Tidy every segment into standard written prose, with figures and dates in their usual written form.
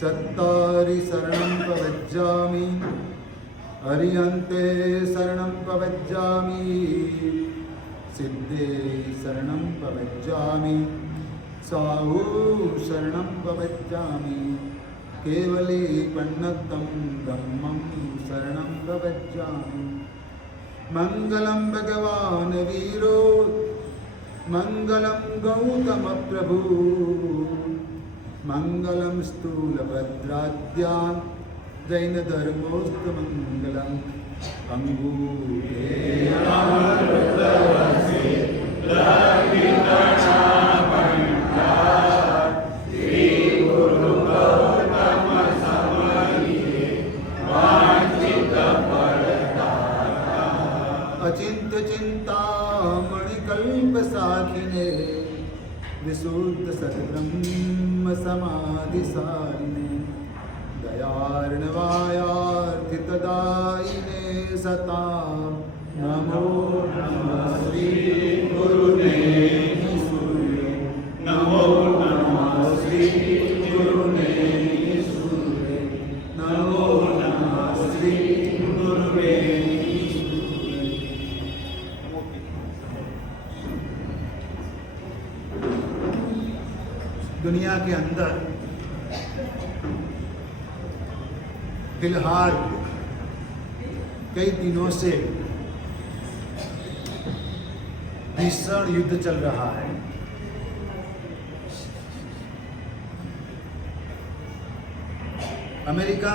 चत्तारि शरणं प्रवज्जामि अर्यन्ते शरणं प्रवज्जामि सिद्धे शरणं प्रवज्जामि साहु शरणं प्रवज्जामि केवले पन्नतं ब्रह्मं शरणं प्रवज्जामि मंगलम भगवान वीरो मंगलम गौतम प्रभु मंगलम स्थूलभद्राद्यां जैन धर्मोस्त मंगलम अचिंत चिंता मणिकल्प साखिने विशुद्ध सद्ब्रह्म समाधि सारिणे दयार्णवायार्थितदायिने सता नमो नमः श्री गुरुदेव सूर्य नमो नमः श्री गुरुदेव सूर्य नमो नमः श्री गुरुदेव। दुनिया के अंदर फिलहाल कई दिनों से भीषण युद्ध चल रहा है। अमेरिका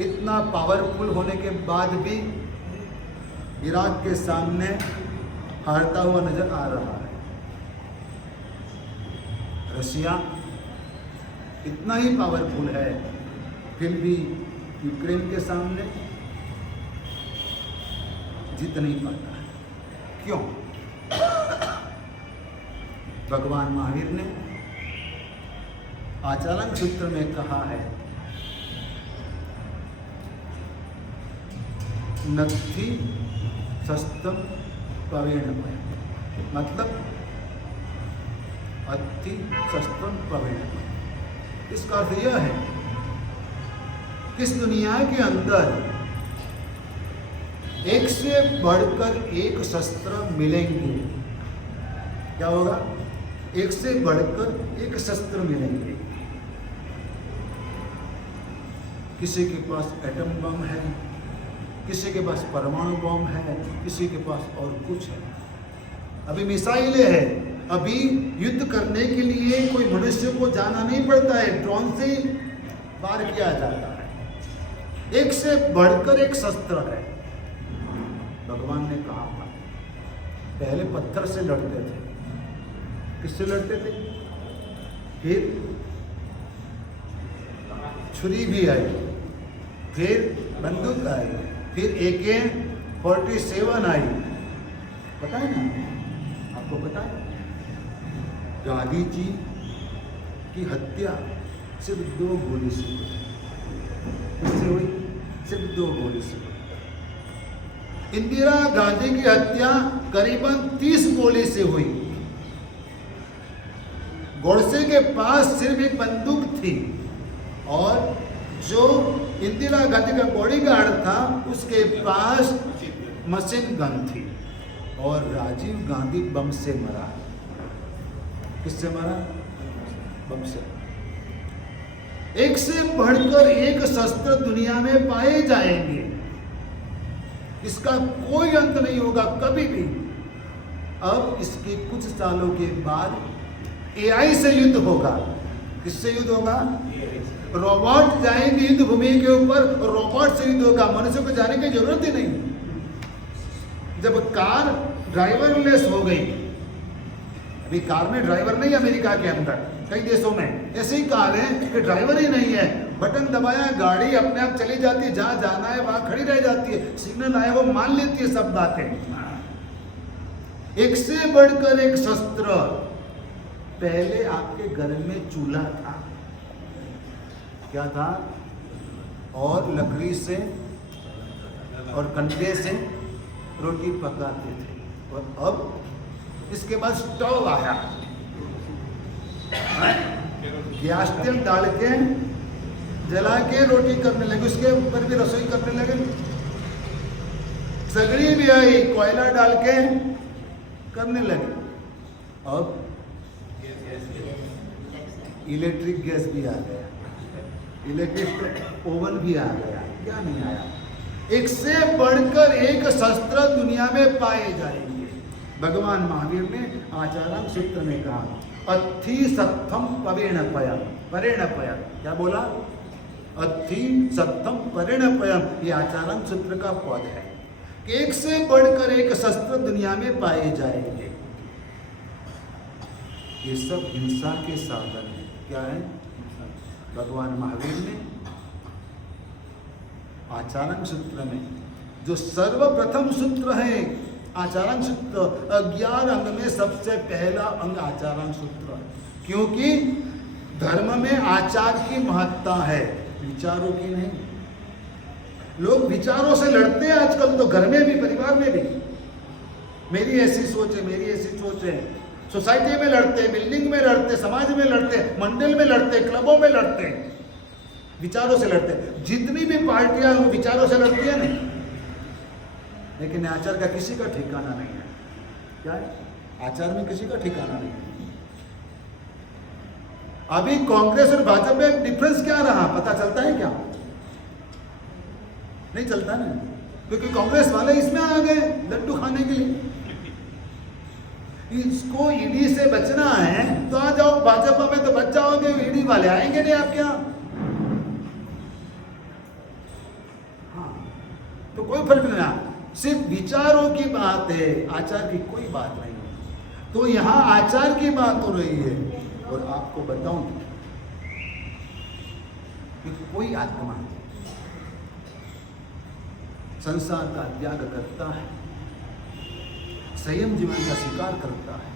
इतना पावरफुल होने के बाद भी इराक के सामने हारता हुआ नजर आ रहा है। रशिया इतना ही पावरफुल है फिर भी यूक्रेन के सामने जीत नहीं पाता है। क्यों? भगवान महावीर ने आचालन सूत्र में कहा है नत्थि शस्त्रम प्रवीणमय, मतलब अति शस्त्रम प्रवीणमय। इसका अर्थ यह है कि इस दुनिया के अंदर एक से बढ़कर एक शस्त्र मिलेंगे। क्या होगा? एक से बढ़कर एक शस्त्र मिलेंगे। किसी के पास एटम बम है, किसी के पास परमाणु बम है, किसी के पास और कुछ है। अभी मिसाइलें हैं। अभी युद्ध करने के लिए कोई मनुष्य को जाना नहीं पड़ता है, ड्रोन से ही वार किया जाता है। एक से बढ़कर एक शस्त्र है। भगवान ने कहा था पहले पत्थर से लड़ते थे। किससे लड़ते थे? फिर छुरी भी आई, फिर बंदूक आई, फिर AK-47 आई। पता है ना आपको? पता है गांधी जी की हत्या सिर्फ 2 गोली से हुई। किससे हुई? सिर्फ 2 गोली से हुई। इंदिरा गांधी की हत्या करीबन 30 गोली से हुई। गोडसे के पास सिर्फ एक बंदूक थी और जो इंदिरा गांधी का बॉडीगार्ड था उसके पास मशीन गन थी। और राजीव गांधी बम से मरा। किससे मरा? बम से। एक से बढ़कर एक शस्त्र दुनिया में पाए जाएंगे। इसका कोई अंत नहीं होगा कभी भी। अब इसके कुछ सालों के बाद AI से युद्ध होगा। किससे युद्ध होगा? रोबोट जाएंगे युद्ध भूमि के ऊपर, रोबोट से युद्ध होगा। मनुष्य को जाने की जरूरत ही नहीं। जब कार ड्राइवरलेस हो गई, अभी कार में ड्राइवर नहीं अमेरिका के अंदर, कई देशों में ऐसी कार है कि ड्राइवर ही नहीं है। बटन दबाया, गाड़ी अपने आप चली जाती है, जहां जाना है वहां खड़ी रह जाती है। सिग्नल आया वो मान लेती है सब बातें। एक से बढ़कर एक शस्त्र। पहले आपके घर में चूल्हा था। क्या था? और लकड़ी से और कंडे से रोटी पकाते थे। और अब इसके बाद स्टोव आया। गैस तेल डाल के जला के रोटी करने लगे, उसके ऊपर भी रसोई करने लगे। सगड़ी भी आई, कोयला डाल के करने लगे। और इलेक्ट्रिक गैस भी आ गया, इलेक्ट्रिक ओवन भी आ गया, क्या नहीं आया। एक से बढ़कर एक शस्त्र दुनिया में पाए जाएंगे। भगवान महावीर ने आचार्य सूत्र में कहा अथि सत्थम परेणपयम, परेणपयम क्या बोला? अथि सत्थम परेणपयम, ये आचार्य सूत्र का पद है कि एक से बढ़कर एक शस्त्र दुनिया में पाए जाएंगे। ये सब हिंसा के साधन है। क्या है? भगवान महावीर ने आचार्य सूत्र में जो सर्वप्रथम सूत्र है, आचार्य सूत्र 11 अंग में सबसे पहला अंग आचार्य सूत्र है। क्योंकि धर्म में आचार की महत्ता है, विचारों की नहीं। लोग विचारों से लड़ते हैं आजकल, तो घर में भी, परिवार में भी। मेरी ऐसी सोच है, मेरी ऐसी सोच है। सोसाइटी में लड़ते, बिल्डिंग में लड़ते, समाज में लड़ते, मंडल में लड़ते, क्लबों में लड़ते, विचारों से लड़ते। जितनी भी पार्टियां विचारों से लड़ती है नहीं, लेकिन आचार का किसी का ठिकाना नहीं है। क्या है? आचार में किसी का ठिकाना नहीं है। अभी कांग्रेस और भाजपा में डिफरेंस क्या रहा, पता चलता है क्या? नहीं चलता ना, क्योंकि कांग्रेस वाले इसमें आ गए लड्डू खाने के लिए। इसको ईडी से बचना है तो आ जाओ, भाजपा में तो बच जाओगे, ईडी वाले आएंगे नहीं आपके यहां। हाँ, तो कोई फर्क नहीं रहा, सिर्फ विचारों की बात है, आचार की कोई बात नहीं है। तो यहां आचार की बात हो रही है। और आपको बताऊं कि कोई आत्मा संसार का त्याग करता है, संयम जीवन का स्वीकार करता है।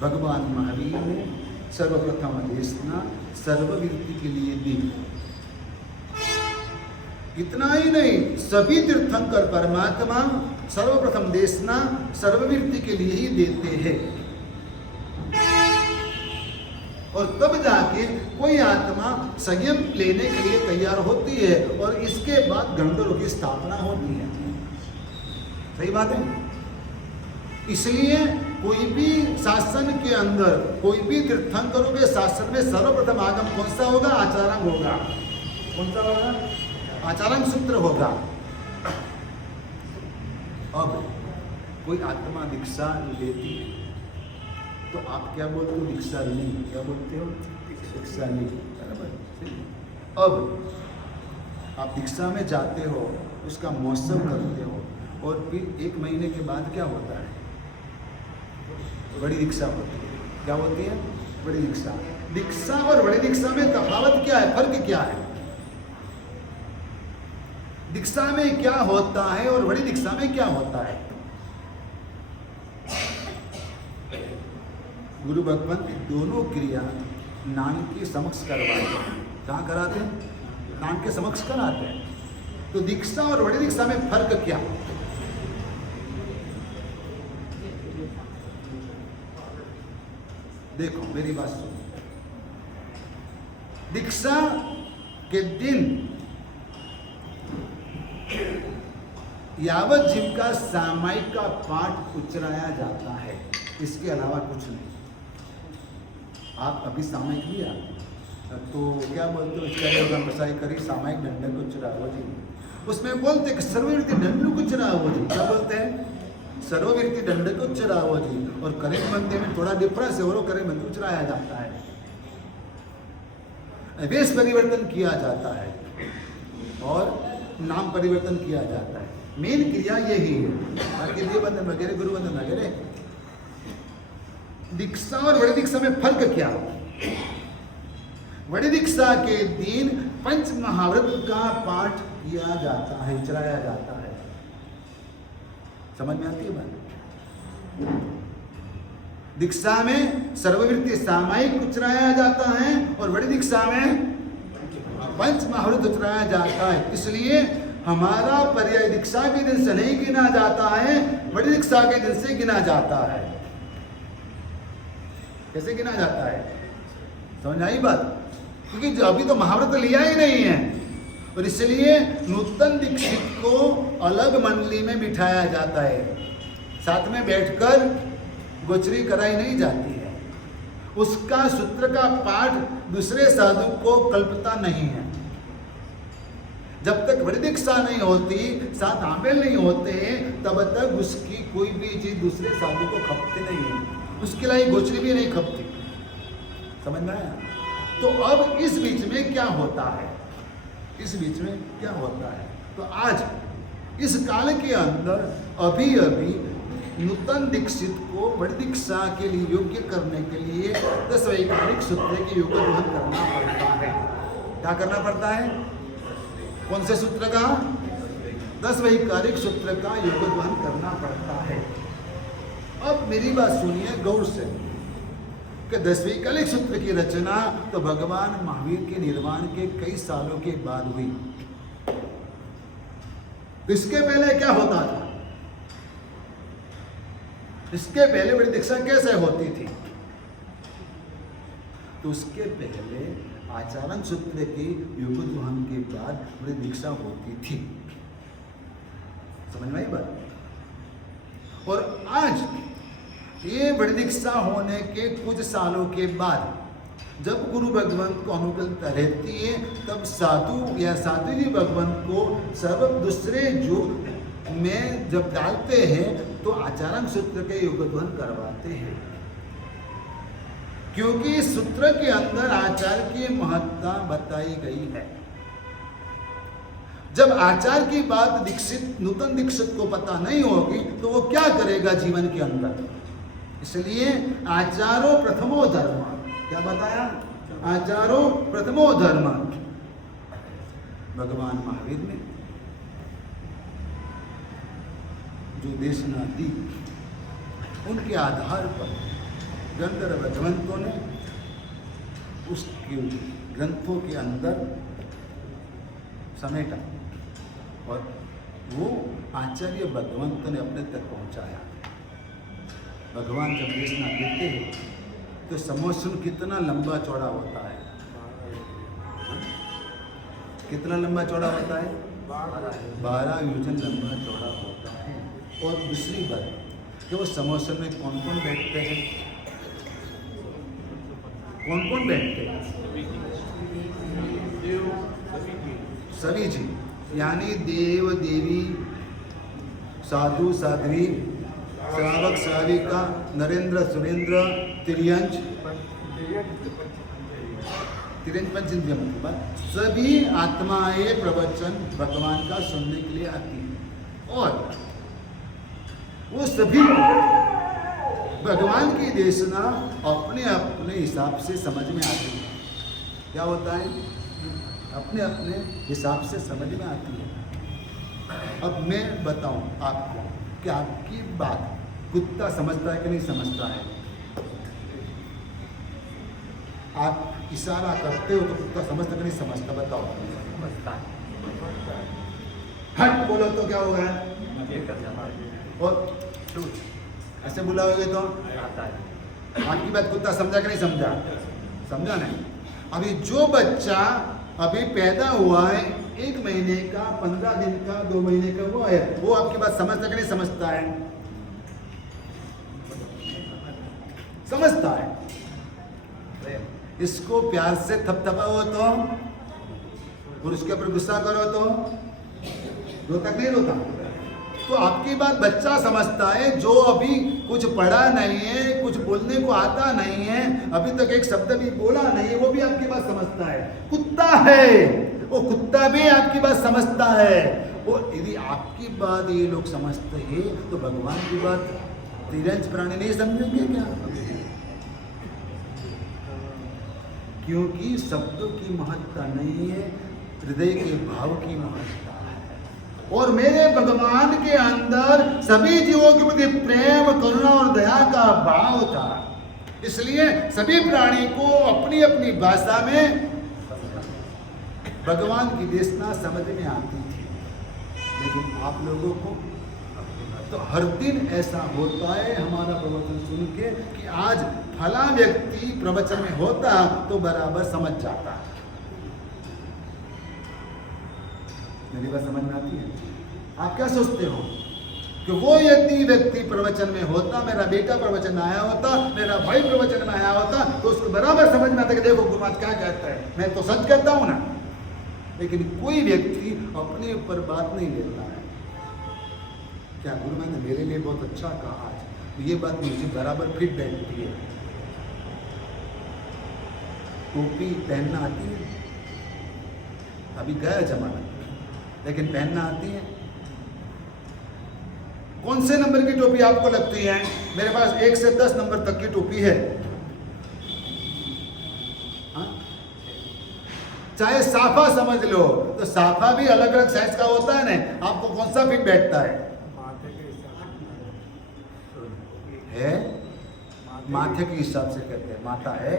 भगवान महावीर ने सर्वप्रथम देशना सर्ववीर्ति के लिए दी। इतना ही नहीं, सभी तीर्थंकर परमात्मा सर्वप्रथम देशना सर्ववीर्ति के लिए ही देते हैं। और तब जाके कोई आत्मा संयम लेने के लिए तैयार होती है और इसके बाद गंधर्वों की स्थापना होती है। सही बात है। इसलिए कोई भी शासन के अंदर, कोई भी तीर्थंकरों के शासन में सर्वप्रथम आगम कौन सा होगा? आचार्य होगा। कौन सा होगा? आचार्य सूत्र होगा। अब कोई आत्मा दीक्षा लेती है तो आप क्या बोलते हो? दीक्षा ली। क्या बोलते हो? दीक्षा ली। बराबर। अब आप दीक्षा में जाते हो, उसका महोत्सव करते हो, और फिर 1 महीने के बाद क्या होता है? बड़ी दीक्षा होती है। क्या होती है? बड़ी दीक्षा। दीक्षा और बड़ी दीक्षा में तफावत क्या है, फर्क क्या है? दीक्षा में क्या होता है और बड़ी दीक्षा में क्या होता है? गुरु भगवान दोनों क्रिया नान के समक्ष करवाते हैं। कहाँ कराते हैं? नान के समक्ष कराते हैं। तो दीक्षा और बड़ी दीक्षा में फर्क क्या? देखो मेरी बात सुनो। दीक्षा के दिन यावत जीव का सामायिक का पाठ उच्चाराया जाता है, इसके अलावा कुछ नहीं। आप अभी सामायिक लिया तो क्या बोलते हो? इसका योगा बसाई करी सामायिक दंड को चुरावो जी। उसमें बोलते कि सर्ववीर्ति दंड को चुरावो जी। क्या बोलते हैं? सर्ववीर्ति दंड को चुरावो जी। और करे मंदिर में थोड़ा डिफरेंस है, और करे मंदिर चुराया जाता है, वेश परिवर्तन किया जाता है और नाम परिवर्तन किया जाता है। मेन क्रिया यही है। बाकी देव बंधन वगैरह, गुरु बंधन वगैरह। दीक्षा और बड़ी दीक्षा में फर्क क्या? बड़ी दीक्षा के दिन पंच महाव्रत का पाठ किया जाता है, उच्चाराया जाता है। समझ में आती है बात? दीक्षा में सर्ववृत्ति सामायिक उच्चाराया जाता है और बड़ी दीक्षा में पंच महाव्रत उच्चाराया जाता है। इसलिए हमारा पर्याय दीक्षा के दिन से नहीं गिना जाता है, बड़ी दीक्षा के दिन से गिना जाता है। कैसे गिना जाता है? समझ आई बात? क्योंकि अभी तो महाव्रत लिया ही नहीं है, और इसलिए नूतन दीक्षित को अलग मंडली में बिठाया जाता है, साथ में बैठकर गोचरी कराई नहीं जाती है। उसका सूत्र का पाठ दूसरे साधु को कल्पता नहीं है। जब तक बड़ी दीक्षा नहीं होती, 7 आंबेल नहीं होते, तब तक उसकी कोई भी चीज दूसरे साधु को खपती नहीं है, उसके लिए गोचरी भी नहीं खपती। समझ में आया? तो अब इस बीच में क्या होता है, इस बीच में क्या होता है? तो आज इस काल के अंदर अभी अभी नूतन दीक्षित को बड़ी दीक्षा के लिए योग्य करने के लिए 10 वैकारिक सूत्र के योग ग्रहण करना पड़ता है। क्या करना पड़ता है? कौन से सूत्र का? 10 वैकारिक सूत्र का योग ग्रहण करना पड़ता है। अब मेरी बात सुनिए गौर से कि 10 वैकारिक सूत्र की रचना तो भगवान महावीर के निर्वाण के कई सालों के बाद हुई। इसके पहले क्या होता था? इसके पहले बड़ी दीक्षा कैसे होती थी? तो उसके पहले आचरण सूत्र के योग ग्रहण के बाद बड़ी दीक्षा होती थी। समझ में आई बात? और आज ये बड़ी दीक्षा होने के कुछ सालों के बाद जब गुरु भगवंत को अनुकूलता रहती है, तब साधु या साधु जी भगवंत को सर्व दूसरे योग में जब डालते हैं तो आचरण सूत्र के योग ग्रहण करवाते हैं, क्योंकि इस सूत्र के अंदर आचार की महत्ता बताई गई है। जब आचार की बात दीक्षित नूतन दीक्षित को पता नहीं होगी तो वो क्या करेगा जीवन के अंदर? इसलिए आचारो प्रथमो धर्म, क्या बताया? आचारो प्रथमो धर्म। भगवान महावीर ने जो देशना दी, उनके आधार पर गंधर्व भगवंतों ने उसके ग्रंथों के अंदर समेटा और वो आचार्य भगवंत ने अपने तक पहुंचाया। भगवान जब देशना देते हैं तो समोसन कितना लंबा चौड़ा होता है? कितना लंबा चौड़ा होता है? 12 योजन लंबा चौड़ा होता है। और दूसरी बात कि वो समोसन में कौन कौन बैठते हैं? कौन कौन बैठते हैं? सभी जी, यानी देव देवी, साधु साध्वी, श्रावक श्राविका, नरेंद्र सुरेंद्र, तिर्यंच पंचेंद्रिय सभी आत्माएं प्रवचन भगवान का सुनने के लिए आती है, और वो सभी भगवान की देशना अपने अपने हिसाब से समझ में आती है। क्या होता है? अपने अपने हिसाब से समझ में आती है। अब मैं बताऊं आपको कि आपकी बात कुत्ता समझता है कि नहीं समझता है? आप इशारा करते हो तो कुत्ता समझता कि नहीं समझता? बताओ। समझता है। हट बोलो तो क्या होगा? और ऐसे बुलाओगे तो आपकी बात कुत्ता समझा कि नहीं समझा? समझा नहीं। अभी जो बच्चा अभी पैदा हुआ है, 1 महीने का, 15 दिन का, 2 महीने का वो है, वो आपकी बात समझता कि नहीं समझता है? समझता है। इसको प्यार से थपथपाओ तो, और उसके ऊपर गुस्सा करो तो रोता नहीं रोता? तो आपकी बात बच्चा समझता है जो अभी कुछ पढ़ा नहीं है, कुछ बोलने को आता नहीं है, अभी तक एक शब्द भी बोला नहीं है, वो भी आपकी बात समझता है। कुत्ता है, वो कुत्ता भी आपकी बात समझता है। वो यदि आपकी बात ये लोग समझते हैं तो भगवान की बात तिरंज प्राणी नहीं समझेंगे क्या? क्योंकि शब्दों की महत्ता नहीं है, हृदय के भाव की महत्ता है। और मेरे भगवान के अंदर सभी जीवों के प्रति प्रेम, करुणा और दया का भाव था, इसलिए सभी प्राणी को अपनी अपनी भाषा में भगवान की देशना समझ में आती थी। लेकिन आप लोगों को तो हर दिन ऐसा होता है हमारा प्रवचन सुन के कि आज फला व्यक्ति प्रवचन में होता तो बराबर समझ जाता। मेरी बात समझ में आती है? आप क्या सोचते हो कि वो यदि व्यक्ति प्रवचन में होता, मेरा बेटा प्रवचन में आया होता, मेरा भाई प्रवचन में आया होता, तो उसको बराबर समझ में आता कि देखो गुरुनाथ क्या कहता है, मैं तो सच कहता हूं ना। लेकिन कोई व्यक्ति अपने ऊपर बात नहीं लेता है। क्या गुरुनाथ ने मेरे लिए बहुत अच्छा कहा आज, तो ये बात मुझे बराबर फिट बैठती है। टोपी पहनना आती है, अभी गया जमाना, लेकिन पहनना आती है। कौन से नंबर की टोपी आपको लगती है? मेरे पास 1 से 10 नंबर तक की टोपी है। हाँ? चाहे साफा समझ लो, तो साफा भी अलग अलग साइज का होता है ना। आपको कौन सा फिट बैठता है? माथे के हिसाब से कहते हैं। माथा है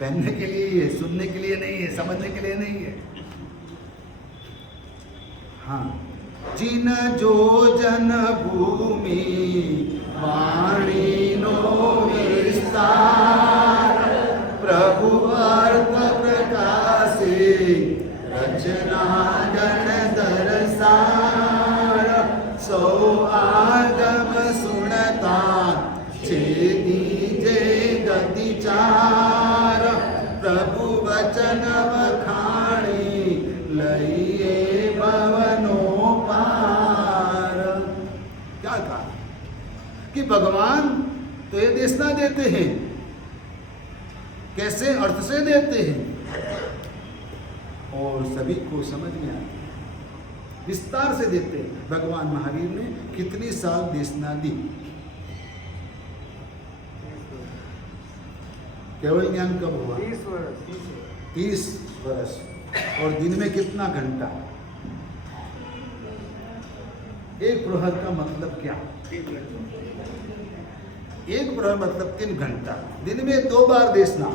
पहनने के लिए ही है, सुनने के लिए नहीं है, समझने के लिए नहीं है। हाँ, जिन जो जन भूमि वाणी नो विस्तार, प्रभु अर्थ प्रकाशे रचना गण दरसार, सौ आदम सुनता छेदी जे गति चार, प्रभु वचन वखाणी लइए भवनो पार। क्या कहा कि भगवान तो ये देशना देते हैं, कैसे अर्थ से देते हैं और सभी को समझ में आती है, विस्तार से देते हैं। भगवान महावीर ने कितनी साल देशना दी? केवल ज्ञान कब हुआ? 30 वर्ष। और दिन में कितना घंटा? एक प्रहर का मतलब क्या? एक प्रहर मतलब 3 घंटा। दिन में 2 बार देशना।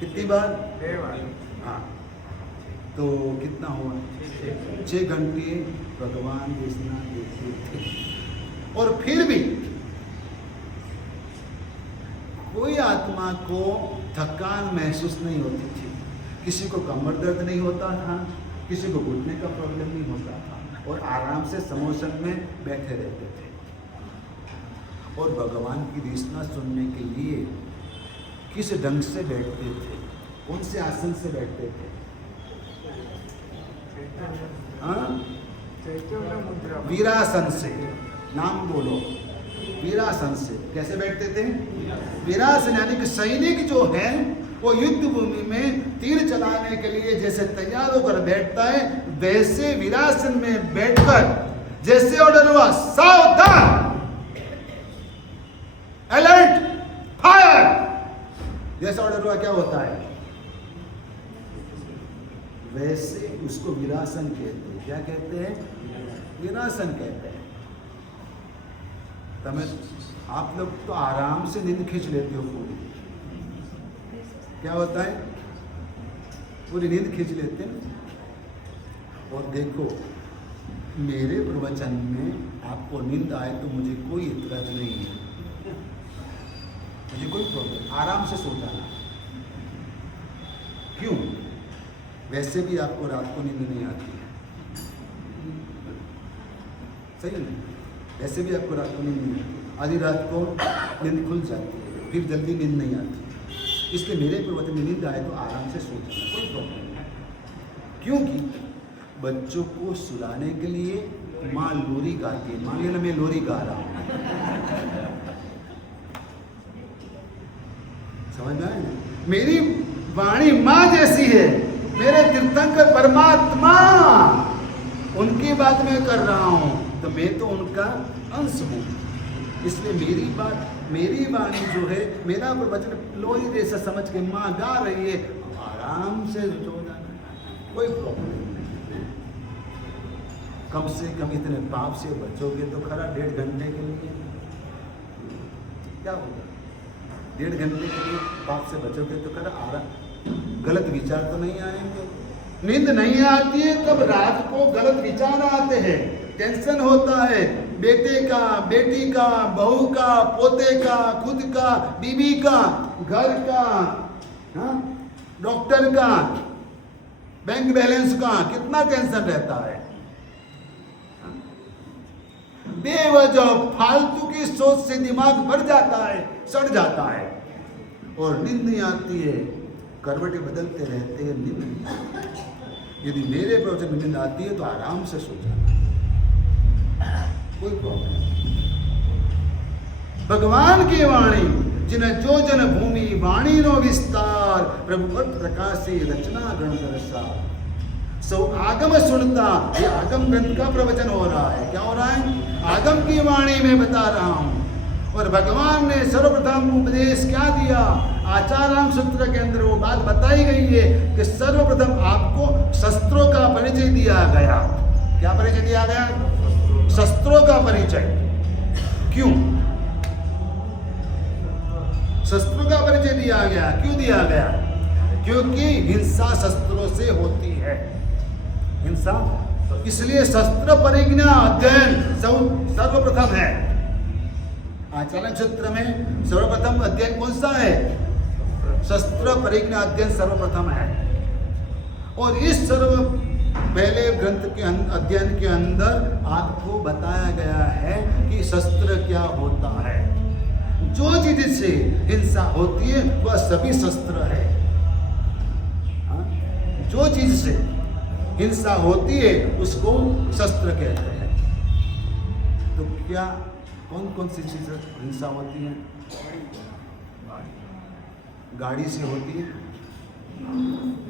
कितनी बार? 6 बार। हाँ, तो कितना हुआ? 6 घंटे भगवान देशना देते थे। और फिर भी कोई आत्मा को थकान महसूस नहीं होती थी। किसी को कमर दर्द नहीं होता था, किसी को घुटने का प्रॉब्लम नहीं होता था, और आराम से समोसन में बैठे रहते थे। और भगवान की देशना सुनने के लिए किस ढंग से बैठते थे? कौन से आसन से बैठते थे? हाँ, वीरासन से। नाम बोलो। वीरासन से। कैसे बैठते थे? वीरासन यानी कि सैनिक जो है वो युद्ध भूमि में तीर चलाने के लिए जैसे तैयार होकर बैठता है, वैसे वीरासन में बैठकर जैसे ऑर्डर हुआ सावधान, अलर्ट, फायर, जैसा ऑर्डर हुआ क्या होता है, वैसे उसको वीरासन कहते हैं। क्या कहते हैं? वीरासन कहते हैं। तमें आप लोग तो आराम से नींद खींच लेते हो पूरी। क्या होता है? पूरी नींद खींच लेते हैं। और देखो, मेरे प्रवचन में आपको नींद आए तो मुझे कोई इतराज नहीं है, मुझे कोई प्रॉब्लम, आराम से सो जाना। क्यों? वैसे भी आपको रात को नींद नहीं आती है, सही है ना? वैसे भी आपको रात को नींद नहीं आती, आधी रात को नींद खुल जाती है, फिर जल्दी नींद नहीं आती। इसलिए मेरे प्रवचन में नींद आए तो आराम से सो जाना, कोई प्रॉब्लम नहीं। क्योंकि बच्चों को सुलाने के लिए माँ लोरी गाती है। मान लेना मैं लोरी गा रहा हूँ, समझ में आया? मेरी वाणी माँ जैसी है, मेरे तीर्थंकर परमात्मा, उनकी बात मैं कर रहा हूँ, तो मैं तो उनका अंश हूँ। इसलिए मेरी बात, मेरी वाणी जो है, मेरा प्रवचन लोरी जैसा समझ के माँ गा रही है, आराम से सो जाना, कोई प्रॉब्लम नहीं। कम से कम इतने पाप से बचोगे तो खरा 1.5 घंटे के लिए, क्या होगा? 1.5 घंटे के लिए पाप से बचोगे तो खरा आराम, गलत विचार तो नहीं आएंगे, नींद नहीं आती है तब रात को गलत विचार आते हैं, टेंशन होता है, बेटे का, बेटी का, बहू का, पोते का, खुद का, बीवी का, घर का, डॉक्टर का, बैंक बैलेंस का, कितना टेंशन रहता है। बेवजह फालतू की सोच से दिमाग भर जाता है, सड़ जाता है और नींद नहीं आती है। करवटें बदलते रहते हैं, नींद नहीं आती। यदि मेरे प्रवचन में नींद आती है तो आराम से सो जाना, कोई प्रॉब्लम नहीं। भगवान की वाणी जिन्हें जो जन भूमि वाणी नो विस्तार, प्रभु प्रकाशी रचना गण दर्शा। सो आगम सुनता, ये आगम ग्रंथ का प्रवचन हो रहा है। क्या हो रहा है? आगम की वाणी में बता रहा हूं। और भगवान ने सर्वप्रथम उपदेश क्या दिया? आचारांश सूत्र के अंदर वो बात बताई गई है कि सर्वप्रथम आपको शस्त्रों का परिचय दिया गया। क्या परिचय दिया गया? शस्त्रों का परिचय। क्यों शस्त्रों का परिचय दिया गया? क्यों दिया गया? क्योंकि हिंसा शस्त्रों से होती है। हिंसा, इसलिए शस्त्र परिज्ञा अध्ययन सर्वप्रथम है। आचार्य सूत्र में सर्वप्रथम अध्ययन कौन सा है? शस्त्र परिज्ञा अध्ययन सर्वप्रथम है। और इस पहले ग्रंथ के अध्ययन के अंदर आपको बताया गया है कि शस्त्र क्या होता है। जो चीज से हिंसा होती है वह सभी शस्त्र है। जो चीज से हिंसा होती है उसको शस्त्र कहते हैं। तो क्या कौन कौन सी चीज हिंसा होती है? गाड़ी से होती है,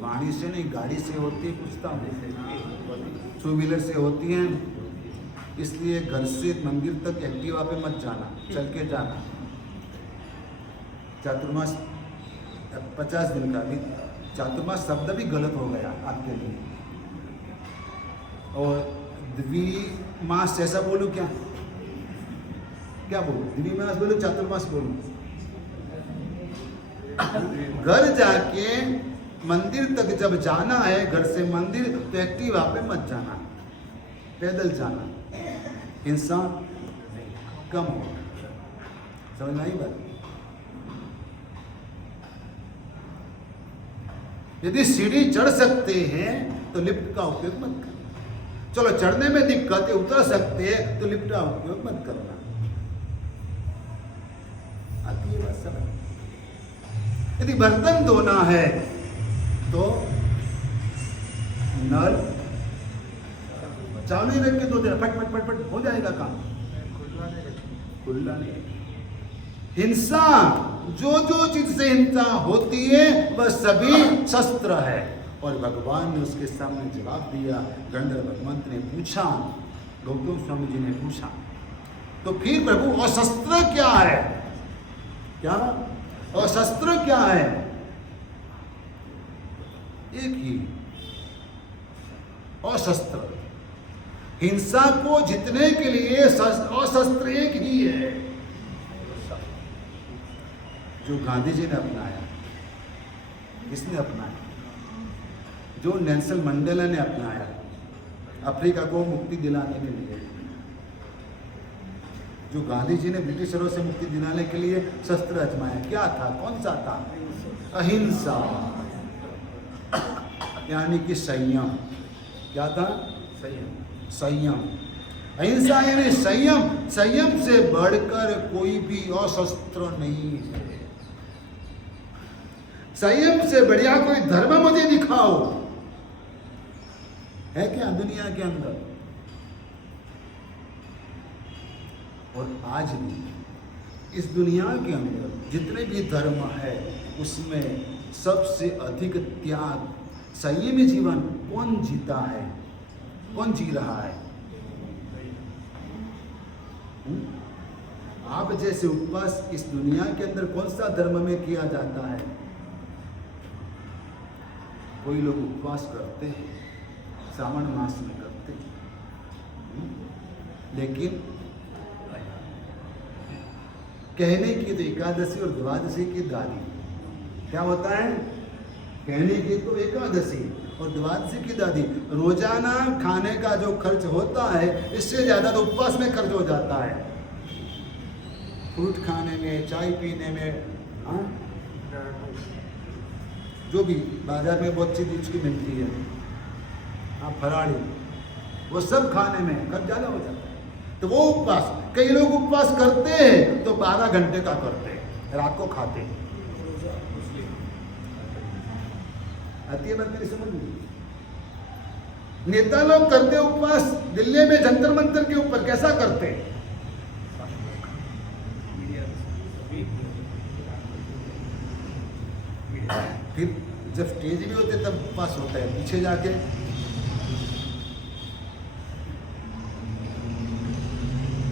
वाणी से नहीं, गाड़ी से होती है। पूछता हूँ, टू व्हीलर से होती है। इसलिए घर से मंदिर तक एक्टिवा पे मत जाना, चल के जाना। चातुर्मास 50 दिन का भी, चातुर्मास शब्द भी गलत हो गया आपके लिए। और द्विमास ऐसा बोलूं क्या? क्या बोलूं? द्विमास बोलूं, चातुर्मास बोलूं? घर जाके मंदिर तक जब जाना है, घर से मंदिर, तो एक्टिवा पे मत जाना, पैदल जाना। हिंसा कम हो। समझ में आई बात? यदि सीढ़ी चढ़ सकते हैं तो लिफ्ट का उपयोग मत करना। चलो चढ़ने में दिक्कत है, उतर सकते हैं तो लिफ्ट का उपयोग मत करना। आती है बात समझ? यदि बर्तन धोना है तो नल चालू ही रख के धो देना, फट फट फट फट हो जाएगा काम, खुला नहीं। हिंसा, जो जो चीज से हिंसा होती है वह सभी शस्त्र है। और भगवान ने उसके सामने जवाब दिया। गंधर्व भगवंत ने पूछा, गौतम स्वामी जी ने पूछा, तो फिर प्रभु अशस्त्र क्या है? क्या अशस्त्र क्या है? एक ही अशस्त्र। हिंसा को जीतने के लिए अशस्त्र एक ही है, जो गांधी जी ने अपनाया। किसने अपनाया? जो नेल्सन मंडेला ने अपनाया, अफ्रीका को मुक्ति दिलाने के लिए। जो गांधी जी ने ब्रिटिशरों से मुक्ति दिलाने के लिए शस्त्र आजमाया, क्या था? कौन सा था? अहिंसा, यानी कि संयम। क्या था? संयम। अहिंसा यानी संयम। संयम से बढ़कर कोई भी अशस्त्र नहीं है। संयम से बढ़िया कोई धर्म मुझे दिखाओ, है क्या दुनिया के अंदर? और आज भी इस दुनिया के अंदर जितने भी धर्म है उसमें सबसे अधिक त्याग, संयमी जीवन कौन जीता है? कौन जी रहा है? आप जैसे उपवास इस दुनिया के अंदर कौन सा धर्म में किया जाता है? कोई लोग उपवास करते हैं, श्रावण मास में करते हैं, लेकिन कहने की तो एकादशी और द्वादशी की दादी। क्या होता है? कहने की तो एकादशी और द्वादशी की दादी, रोजाना खाने का जो खर्च होता है इससे ज्यादा तो उपवास में खर्च हो जाता है, फ्रूट खाने में, चाय पीने में, हाँ जो भी बाजार में बहुत चीज उसकी मिलती है, हाँ फराड़ी, वो सब खाने में खर्च ज्यादा हो जाता है। तो वो उपवास, कई लोग उपवास करते हैं तो 12 घंटे का करते हैं, रात को खाते हैं। आती है बात मेरी समझ में? नेता लोग करते उपवास दिल्ली में जंतर मंतर के ऊपर, कैसा करते हैं? फिर जब स्टेज भी होते तब उपवास होता है, पीछे जाके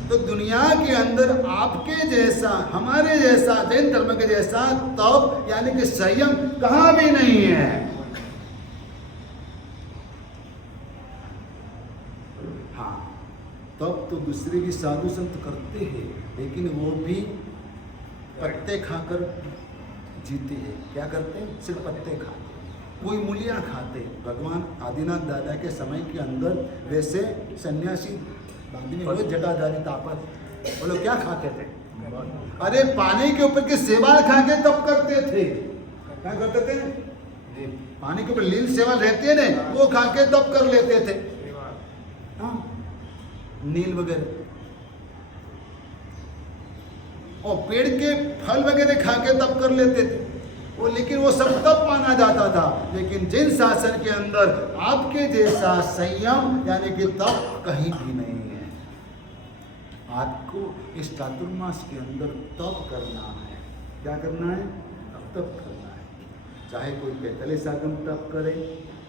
तो दुनिया के अंदर आपके जैसा, हमारे जैसा, जैन धर्म के जैसा तप यानी कि संयम कहां भी नहीं है। हाँ, तप तो दूसरे की साधु संत करते हैं, लेकिन वो भी पत्ते खाकर जीते हैं। क्या करते हैं? सिर्फ पत्ते खाते, कोई मूलियाँ खाते। भगवान आदिनाथ दादा के समय के अंदर वैसे सन्यासी बाद में हुए जटाधारी तापस, वो लोग क्या खाते थे? अरे पानी के ऊपर के सेवाल खा के तप करते थे। क्या करते थे? पानी के ऊपर लील सेवाल रहती है ना, वो खा के तप कर लेते थे। हाँ, नील वगैरह, और पेड़ के फल वगैरह खा के तप कर लेते थे वो, लेकिन वो सब तप माना जाता था। लेकिन जिन शासन के अंदर आपके जैसा संयम यानी कि तप कहीं भी नहीं है। आपको इस चातुर्मास के अंदर तप करना है। क्या करना है? तप करना है। चाहे कोई 45 आगम तप करे,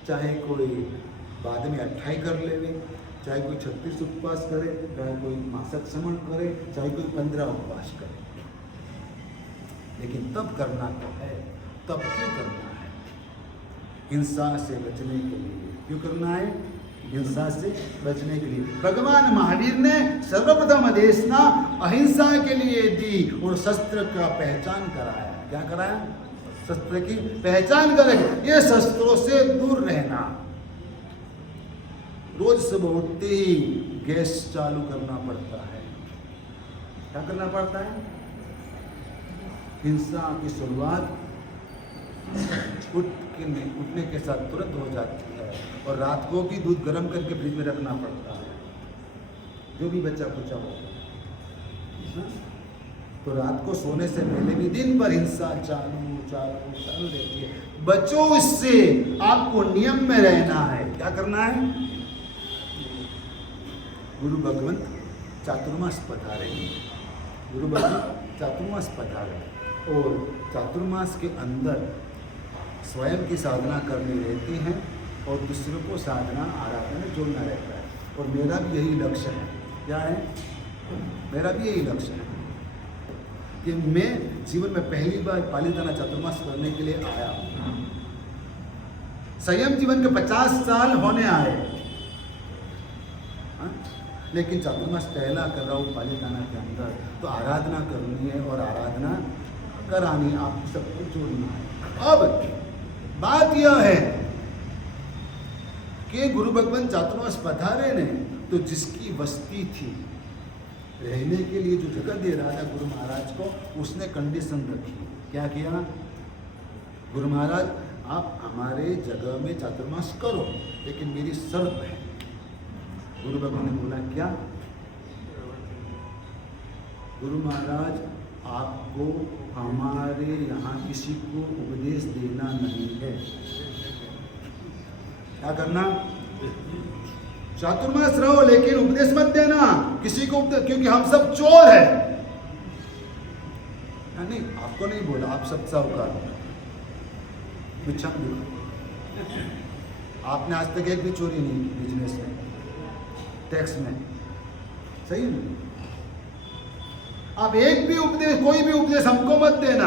चाहे कोई बाद में 28 कर लेवे, चाहे कोई 36 उपवास करे, चाहे कोई मासक श्रवण करे, चाहे कोई 15 उपवास करे, लेकिन तब करना तो है। तब क्यों करना है? हिंसा से बचने के लिए। क्यों करना है? हिंसा से बचने के लिए। भगवान महावीर ने सर्वप्रथम आदेशना अहिंसा के लिए दी और शस्त्र का पहचान कराया। क्या कराया? शस्त्र की पहचान करें। ये शस्त्रों से दूर रहना। रोज सुबह उठते ही गैस चालू करना पड़ता है। क्या करना पड़ता है? हिंसा की शुरुआत उठने के साथ तुरंत हो जाती है, और रात को भी दूध गर्म करके फ्रिज में रखना पड़ता है, जो भी बच्चा कुचा हो। तो रात को सोने से पहले भी दिन भर हिंसा चालू रहती है। बच्चों, इससे आपको नियम में रहना है। क्या करना है? गुरु भगवंत चातुर्मास पधारे। गुरु भगवंत चातुर्मास पधारे, और चातुर्मास के अंदर स्वयं की साधना करनी रहती है और दूसरों को साधना आराधना में जोड़ना रहता है। और मेरा भी यही लक्ष्य है। क्या है? मेरा भी यही लक्ष्य है कि मैं जीवन में पहली बार पालिताना चातुर्मास करने के लिए आया हूँ। संयम जीवन के 50 साल होने आए, लेकिन चातुर्मास पहला कर रहा हूँ पालिताना के अंदर। तो आराधना करनी है और आराधना करानी, आप सबको जोड़ना है। अब बात यह है कि गुरु भगवान चातुर्मास पधारे ने, तो जिसकी बस्ती थी, रहने के लिए जो जगह दे रहा था गुरु महाराज को, उसने कंडीशन रखी। क्या किया? गुरु महाराज, आप हमारे जगह में चातुर्मास करो, लेकिन मेरी शर्त है। गुरु भगवान ने बोला, क्या? गुरु महाराज, आपको हमारे यहाँ किसी को उपदेश देना नहीं है। क्या करना? चातुर्मास रहो, लेकिन उपदेश मत देना किसी को, क्योंकि हम सब चोर हैं। नहीं, आपको नहीं बोला, आप सब साहूकार हो। आपने आज तक एक भी चोरी नहीं की बिजनेस में, टैक्स में, सही नहीं। आप एक भी उपदेश, कोई भी उपदेश हमको मत देना।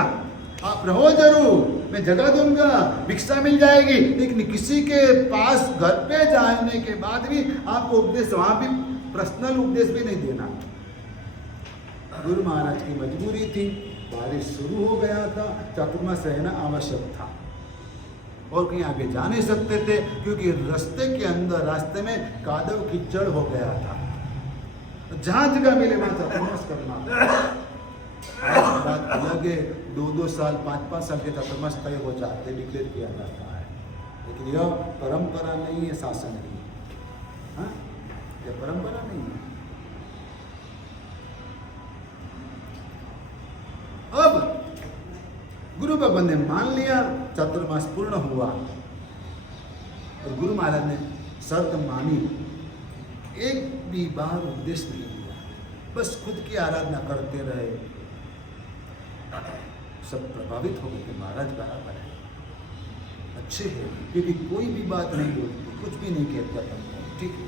आप रहो जरूर, मैं जगह दूंगा, भिक्षा मिल जाएगी, लेकिन किसी के पास घर पे जाने के बाद भी आपको उपदेश, वहां भी पर्सनल उपदेश भी नहीं देना। गुरु महाराज की मजबूरी थी, बारिश शुरू हो गया था, चातुर्मास रहना आवश्यक था। और कहीं आगे जा नहीं सकते थे, क्योंकि रास्ते में कादव कीचड़ हो गया था। जहां जगह मिले वहां चातुर्मास करना। बात अलग है, 2-2 साल 5-5 साल के चातुर्मास तय हो जाते, डिक्लेयर किया जाता है, लेकिन यह परंपरा नहीं है, शासन की। हाँ, यह परंपरा नहीं है। अब गुरु भगवान ने मान लिया, चातुर्मास पूर्ण हुआ और गुरु महाराज ने शर्त मानी, एक भी बार उपदेश नहीं दिया, बस खुद की आराधना करते रहे। सब प्रभावित हो गए कि महाराज बराबर है, अच्छे हैं, क्योंकि कोई भी बात नहीं बोलते, कुछ भी नहीं कहते अपन, ठीक है,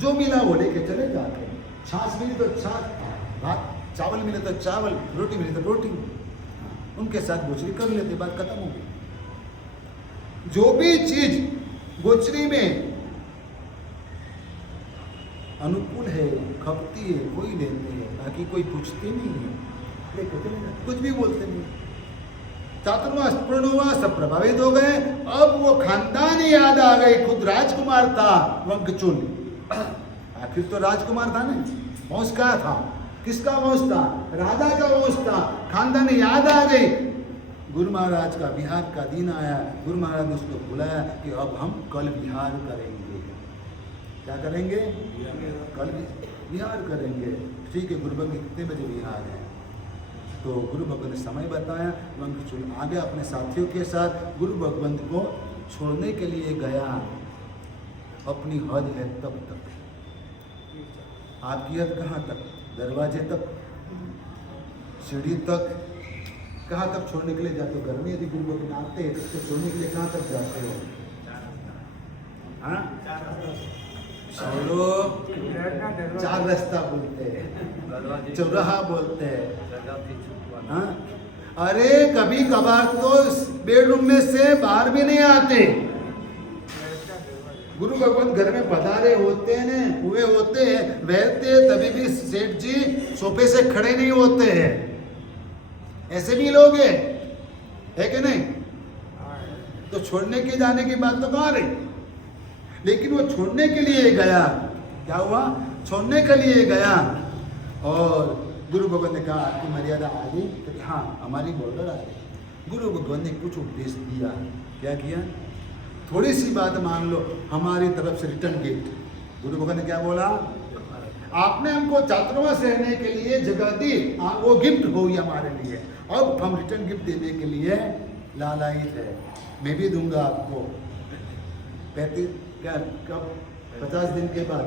जो मिला वो लेके चले जाते। छाछ मिली तो छाछ, भात चावल मिले तो चावल, रोटी मिली तो रोटी, उनके साथ गोचरी कर लेते, बात खत्म हो गई। जो भी चीज गोचरी में अनुकूल है, खपती है, कोई लेते हैं, बाकी कोई पूछते नहीं है, कुछ भी बोलते नहीं। चातुर्मास पूर्ण हुआ, सब प्रभावित हो गए। अब वो खानदान ही याद आ गई, खुद राजकुमार था वंकचुल, आखिर तो राजकुमार था ना, वंश का था, किसका वंश था? राजा का वंश था। खानदान याद आ गई। गुरु महाराज का विहार का दिन आया, गुरु महाराज ने उसको बुलाया कि अब हम कल विहार करेंगे। क्या करेंगे? कल विहार करेंगे। ठीक है, गुरु भगवान कितने बजे विहार है? तो गुरु भगवान ने समय बताया। वंकचुल आ गया अपने साथियों के साथ, गुरु भगवान को छोड़ने के लिए गया। अपनी हद है तब तक, आपकी हद कहाँ तक? दरवाजे तक, सीढ़ी तक, कहाँ तक छोड़ने के लिए जाते हो? घर में यदि गुरु भगवान आते तो छोड़ने के लिए कहाँ तक जाते हो? हाँ, छोड़ो, 4 रास्ता बोलते हैं, चौराहा बोलते हैं। हाँ, अरे कभी कभार तो बेडरूम में से बाहर भी नहीं आते। गुरु भगवान घर में पधारे होते हैं, हुए होते हैं, बैठते, तभी भी सेठ जी सोफे से खड़े नहीं होते हैं। ऐसे भी लोग हैं, है कि नहीं? तो छोड़ने के जाने की बात तो कहाँ रही? लेकिन वो छोड़ने के लिए गया। क्या हुआ? छोड़ने के लिए गया। और गुरु भगवान ने कहा आपकी मर्यादा आ गई? तो हाँ, हमारी बॉर्डर आ गई। गुरु भगवान ने कुछ उपदेश दिया। क्या किया? थोड़ी सी बात मान लो, हमारी तरफ से रिटर्न गिफ्ट। गुरु भगवान ने क्या बोला? आपने हमको चातुर्मास रहने के लिए जगह दी, वो गिफ्ट हुई हमारे लिए। अब हम रिटर्न गिफ्ट देने के लिए लालायित है। मैं भी दूंगा आपको 50 दिन के बाद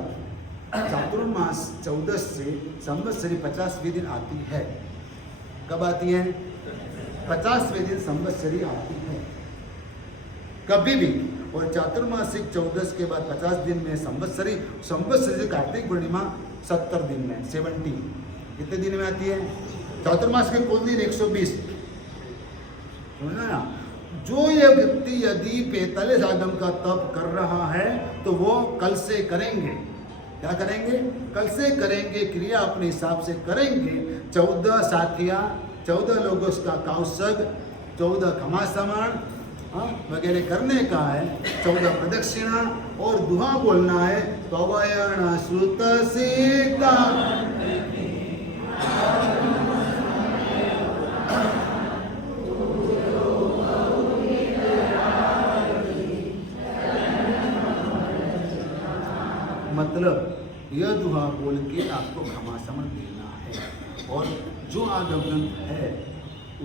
चातुर्मास 14 से संवत्सरी 50वें दिन आती है। कब आती है? 50वें दिन संवत्सरी आती है, कभी भी। और चातुर्मासिक 14 के बाद 50 दिन में संवत्सरी से कार्तिक पूर्णिमा 70 दिन में 70 कितने दिन में आती है? चातुर्मास के कुल दिन 120। समझना ना? जो ये व्यक्ति यदि 45 आगम का तप कर रहा है तो वो कल से करेंगे। क्या करेंगे? कल से करेंगे, क्रिया अपने हिसाब से करेंगे। 14 साथिया, 14 लोगों का कौशग, 14 खमासमण वगैरह करने का है, 14 प्रदक्षिणा और दुआ बोलना है। पवयण सुत सीता मतलब यह दुआ बोल के आपको क्षमासमन देना है। और जो आगमन है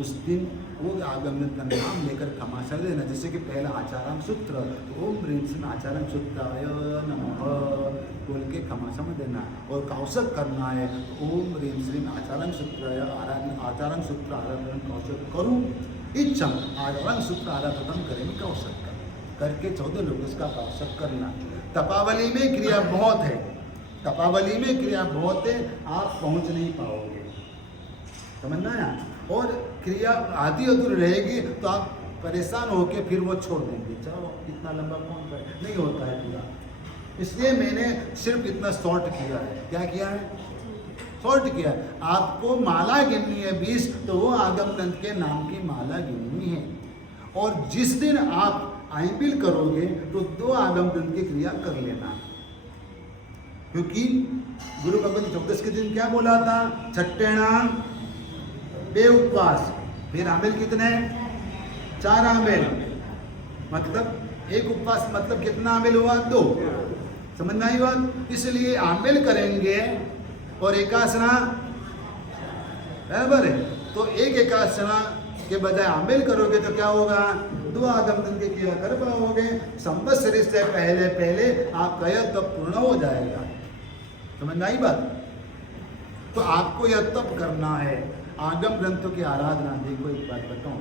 उस दिन वो आगमन का नाम लेकर क्षमासमन देना। जैसे कि पहला आचारम सूत्र, ओम ह्रीं श्रीं आचारम सूत्राय नमः बोल के क्षमासमन देना। और कौशक करना है, ओम ह्रीं श्रीं आचारम सूत्राय आचारम सूत्र आराधन कौशक करूँ इच्छम आचारम सूत्र आराधन करेंगे कौशक करके 14 लोग उसका कौशक करना। तपावली में क्रिया बहुत है, तपावली में क्रिया बहुत है, आप पहुंच नहीं पाओगे। समझना है? और क्रिया आधी अधूरी रहेगी तो आप परेशान होके फिर वो छोड़ देंगे। चलो इतना लंबा कौन करे, नहीं होता है पूरा। इसलिए मैंने सिर्फ इतना शॉर्ट किया है। क्या किया है? शॉर्ट किया है। आपको माला गिननी है 20, तो वो आगम ग्रंथ के नाम की माला गिननी है। और जिस दिन आप आइबिल करोगे तो 2 आगम ग्रंथ की क्रिया कर लेना, क्योंकि गुरु भगवत चौदस के दिन क्या बोला था? छठेणाम बे उपवास। फिर आमिल कितने? 4 आमिल, मतलब एक उपवास मतलब कितना आमिल हुआ? 2। समझ में आई बात? इसलिए आमिल करेंगे और एकासना बराबर है, तो एक एकासना के बजाय आमिल करोगे तो क्या होगा? 2 आगम ग्रंथ की क्रिया कर पाओगे। संवत्सरी से पहले पहले आपका यह तप पूर्ण हो जाएगा। समझ में आई बात? तो आपको यह तप करना है, आगम ग्रंथों की आराधना। देखो एक बात बताऊं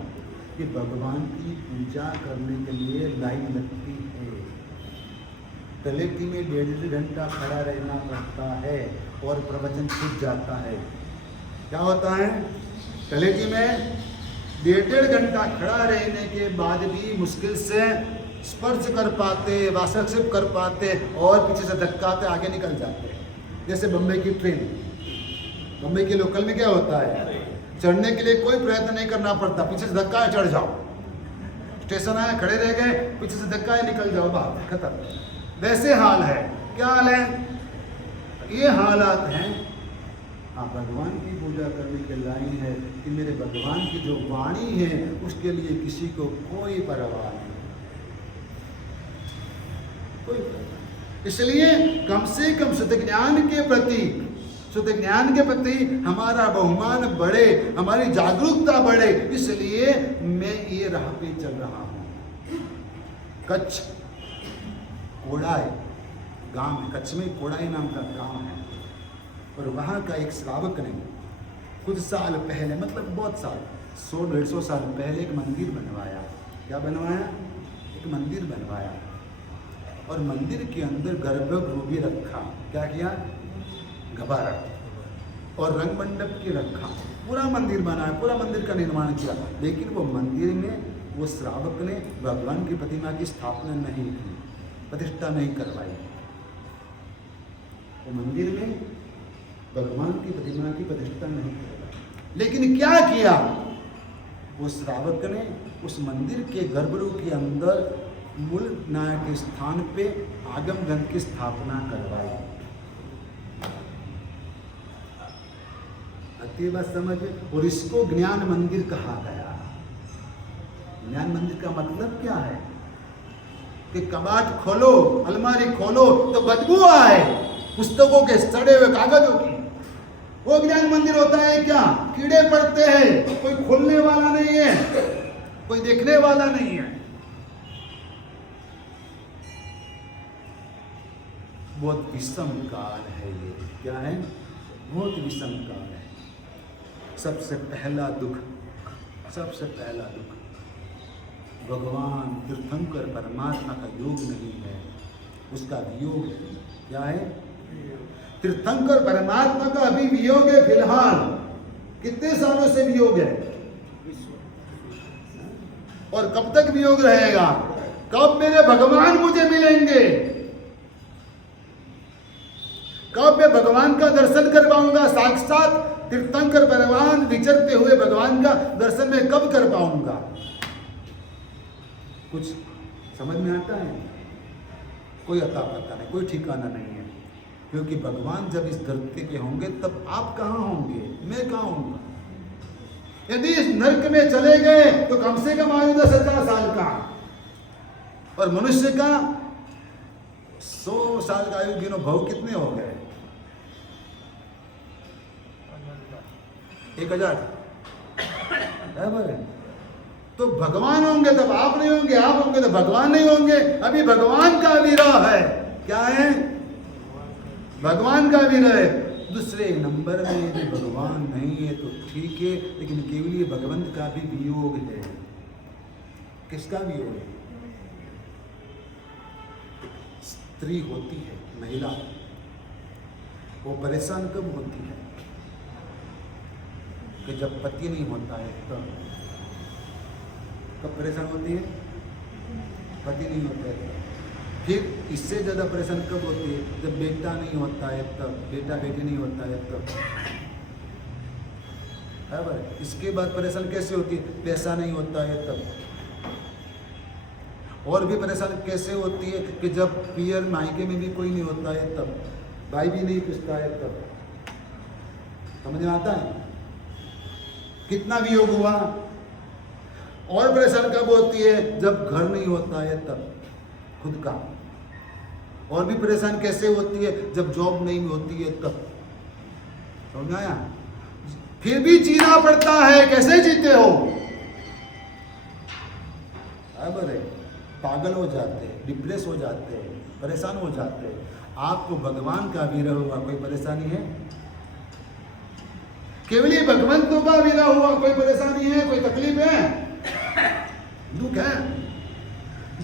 कि भगवान की पूजा करने के लिए लाइन लगती है, तलेटी में 1.5 घंटा खड़ा रहना पड़ता है और प्रवचन छूट जाता है। क्या होता है? तलेटी में 1.5 घंटा खड़ा रहने के बाद भी मुश्किल से स्पर्श कर पाते, वासक्षेप कर पाते और पीछे से धक्काते आगे निकल जाते। जैसे बम्बई की ट्रेन, बम्बई के लोकल में क्या होता है? चढ़ने के लिए कोई प्रयत्न नहीं करना पड़ता, पीछे से धक्का है चढ़ जाओ, स्टेशन आया खड़े रह गए, पीछे से धक्का है निकल जाओ, बात खत्म। वैसे हाल है। क्या हाल है? ये हालात हैं। आप भगवान की पूजा करने के लायक है कि मेरे भगवान की जो वाणी है उसके लिए किसी को कोई परवाह नहीं, कोई परवाह। इसलिए कम से कम शुद्ध ज्ञान के प्रति, शुद्ध ज्ञान के प्रति हमारा बहुमान बढ़े, हमारी जागरूकता बढ़े, इसलिए मैं ये राह पे चल रहा हूँ। कच्छ कोड़ाई गांव है, कच्छ में कोड़ाई नाम का गांव है, और वहाँ का एक श्रावक ने कुछ साल पहले, मतलब बहुत साल, 100-150 साल पहले एक मंदिर बनवाया। क्या बनवाया? एक मंदिर बनवाया, और मंदिर के अंदर गर्भगृह भी रखा। क्या किया? गबारा और रंग मंडप की रखा, पूरा मंदिर बनाया, पूरा मंदिर का निर्माण किया। लेकिन वो मंदिर में वो श्रावक ने भगवान की प्रतिमा की स्थापना नहीं की, प्रतिष्ठा नहीं करवाई। वो मंदिर में भगवान की प्रतिमा की प्रतिष्ठा नहीं करवाई। लेकिन क्या किया? वो श्रावक ने उस मंदिर के गर्भगृह के अंदर मूल नायक के स्थान पे आगम ग्रंथ की स्थापना करवाई। ये बात समझ। और इसको ज्ञान मंदिर कहा गया। ज्ञान मंदिर का मतलब क्या है? कि कबाट खोलो, अलमारी खोलो तो बदबू आए पुस्तकों के, सड़े हुए कागजों की, वो ज्ञान मंदिर होता है क्या? कीड़े पड़ते हैं, कोई खोलने वाला नहीं है, कोई देखने वाला नहीं है। बहुत विषम काल है ये। क्या है? बहुत विषम काल है। सबसे पहला दुख, सबसे पहला दुख भगवान तीर्थंकर परमात्मा का योग नहीं है, उसका वियोग है। क्या है? तीर्थंकर परमात्मा का अभी वियोग है फिलहाल। कितने सालों से वियोग है? और कब तक वियोग रहेगा? कब मेरे भगवान मुझे मिलेंगे? कब मैं भगवान का दर्शन कर पाऊंगा? साक्षात तीर्थंकर भगवान विचरते हुए भगवान का दर्शन में कब कर पाऊंगा? कुछ समझ में आता है? कोई अता पता नहीं, कोई ठिकाना नहीं है। क्योंकि भगवान जब इस धरती पे होंगे तब आप कहाँ होंगे, मैं कहाँ होऊंगा? यदि इस नरक में चले गए तो कम से कम आयु 10,000 साल का, और मनुष्य का 100 साल का आयु गिनो, भाव कितने हो गए? 1000 बराबर है। तो भगवान होंगे तब आप नहीं होंगे, आप होंगे तो भगवान नहीं होंगे। अभी भगवान का विरह है। क्या है? भगवान का विरह है। दूसरे नंबर में यदि भगवान नहीं है तो ठीक है, लेकिन केवल भगवंत का भी वियोग है। किसका वियोग है? स्त्री होती है, महिला, वो परेशान कब होती है? कि जब पति नहीं होता है तब। कब परेशान होती है? पति नहीं होता है। फिर इससे ज़्यादा परेशान कब होती है? जब बेटा नहीं होता है तब, बेटा बेटी नहीं होता है तब। बराबर। इसके बाद परेशान कैसे होती है? पैसा नहीं होता है तब। और भी परेशानी कैसे होती है कि जब पियर मायके में भी कोई नहीं होता है, तब भाई भी नहीं पूछता है, तब समझ में आता है कितना वियोग हुआ। और परेशानी कब होती है? जब घर नहीं होता है, तब खुद का। और भी परेशानी कैसे होती है? जब जॉब नहीं होती है, तब। समझ आया? फिर भी जीना पड़ता है। कैसे जीते हो? बराबर है, पागल हो जाते हैं, डिप्रेस हो जाते हैं, परेशान हो जाते हैं। आपको भगवान का विरह हुआ, कोई परेशानी है? केवल ये भगवंतों का विरह हुआ, कोई परेशानी है, कोई तकलीफ है, दुख है?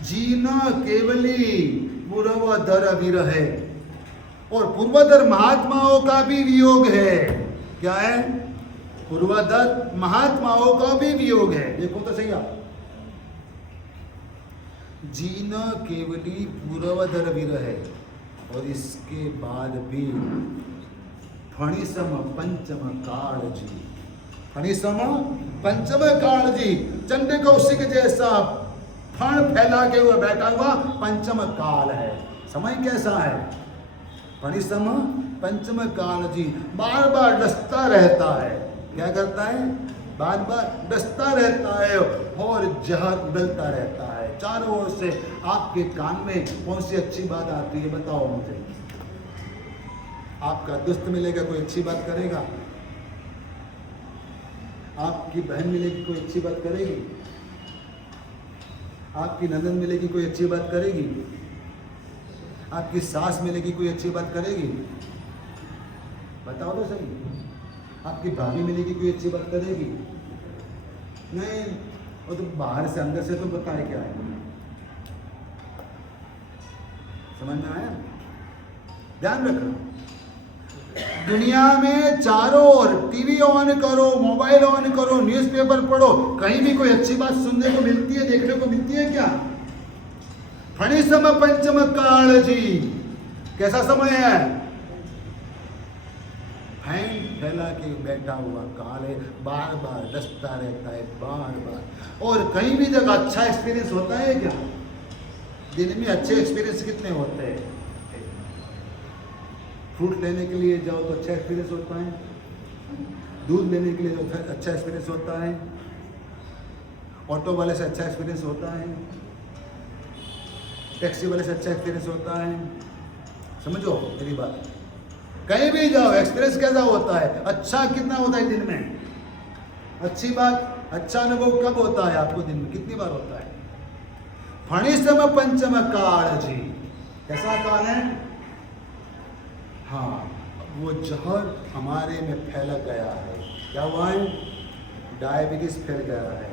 जीना केवली पूर्वधर विरह है। और पूर्वधर महात्माओं का भी वियोग है। क्या है? पूर्वधर महात्माओं का भी वियोग है। देखो तो सही आप, जीना केवली पूर्वधर विरह है। और इसके बाद भी फणिसम पंचम काल जी, फणिसम पंचम काल जी, चंद्र कौशिक जैसा फण फैला के हुआ बैठा हुआ पंचम काल है। समय कैसा है? फणिसम पंचम काल जी, बार बार डसता रहता है। क्या करता है? बार बार डसता रहता है और जहर उगलता रहता है चारों ओर से। आपके कान में कौन सी अच्छी बात आती है? बताओ मुझे। आपका दोस्त मिलेगा, कोई अच्छी बात करेगा? आपकी बहन मिलेगी, कोई अच्छी बात करेगी? आपकी नंदन मिलेगी, कोई अच्छी बात करेगी? आपकी सास मिलेगी, कोई अच्छी बात करेगी? बताओ तो सही। आपकी भाभी मिलेगी, कोई अच्छी बात करेगी? नहीं, वो तो बाहर से अंदर से तो बताए क्या है। समझ में आया? ध्यान रखना, दुनिया में चारों ओर टीवी ऑन करो, मोबाइल ऑन करो, न्यूज़पेपर पढ़ो, कहीं भी कोई अच्छी बात सुनने को मिलती है, देखने को मिलती है क्या? फणिसम पंचम काल जी, कैसा समय है? फैला के बैठा हुआ काल है, बार बार डसता रहता है, बार बार। और कहीं भी जगह अच्छा एक्सपीरियंस होता है क्या? दिन में अच्छे एक्सपीरियंस कितने होते हैं? फ्रूट लेने के लिए जाओ तो अच्छा एक्सपीरियंस होता है, दूध लेने के लिए अच्छा एक्सपीरियंस होता है, ऑटो वाले से अच्छा एक्सपीरियंस होता है, टैक्सी वाले से अच्छा एक्सपीरियंस होता है। समझो मेरी बात, कहीं भी जाओ एक्सपीरियंस कैसा होता है? अच्छा कितना होता है दिन में? अच्छी बात, अच्छा अनुभव कब होता है आपको? दिन में कितनी बार होता है? फणिसम पंचम काल जी, कैसा काल है? हाँ, वो जहर हमारे में फैला गया है। क्या हुआ है? डायबिटीज फैल गया है,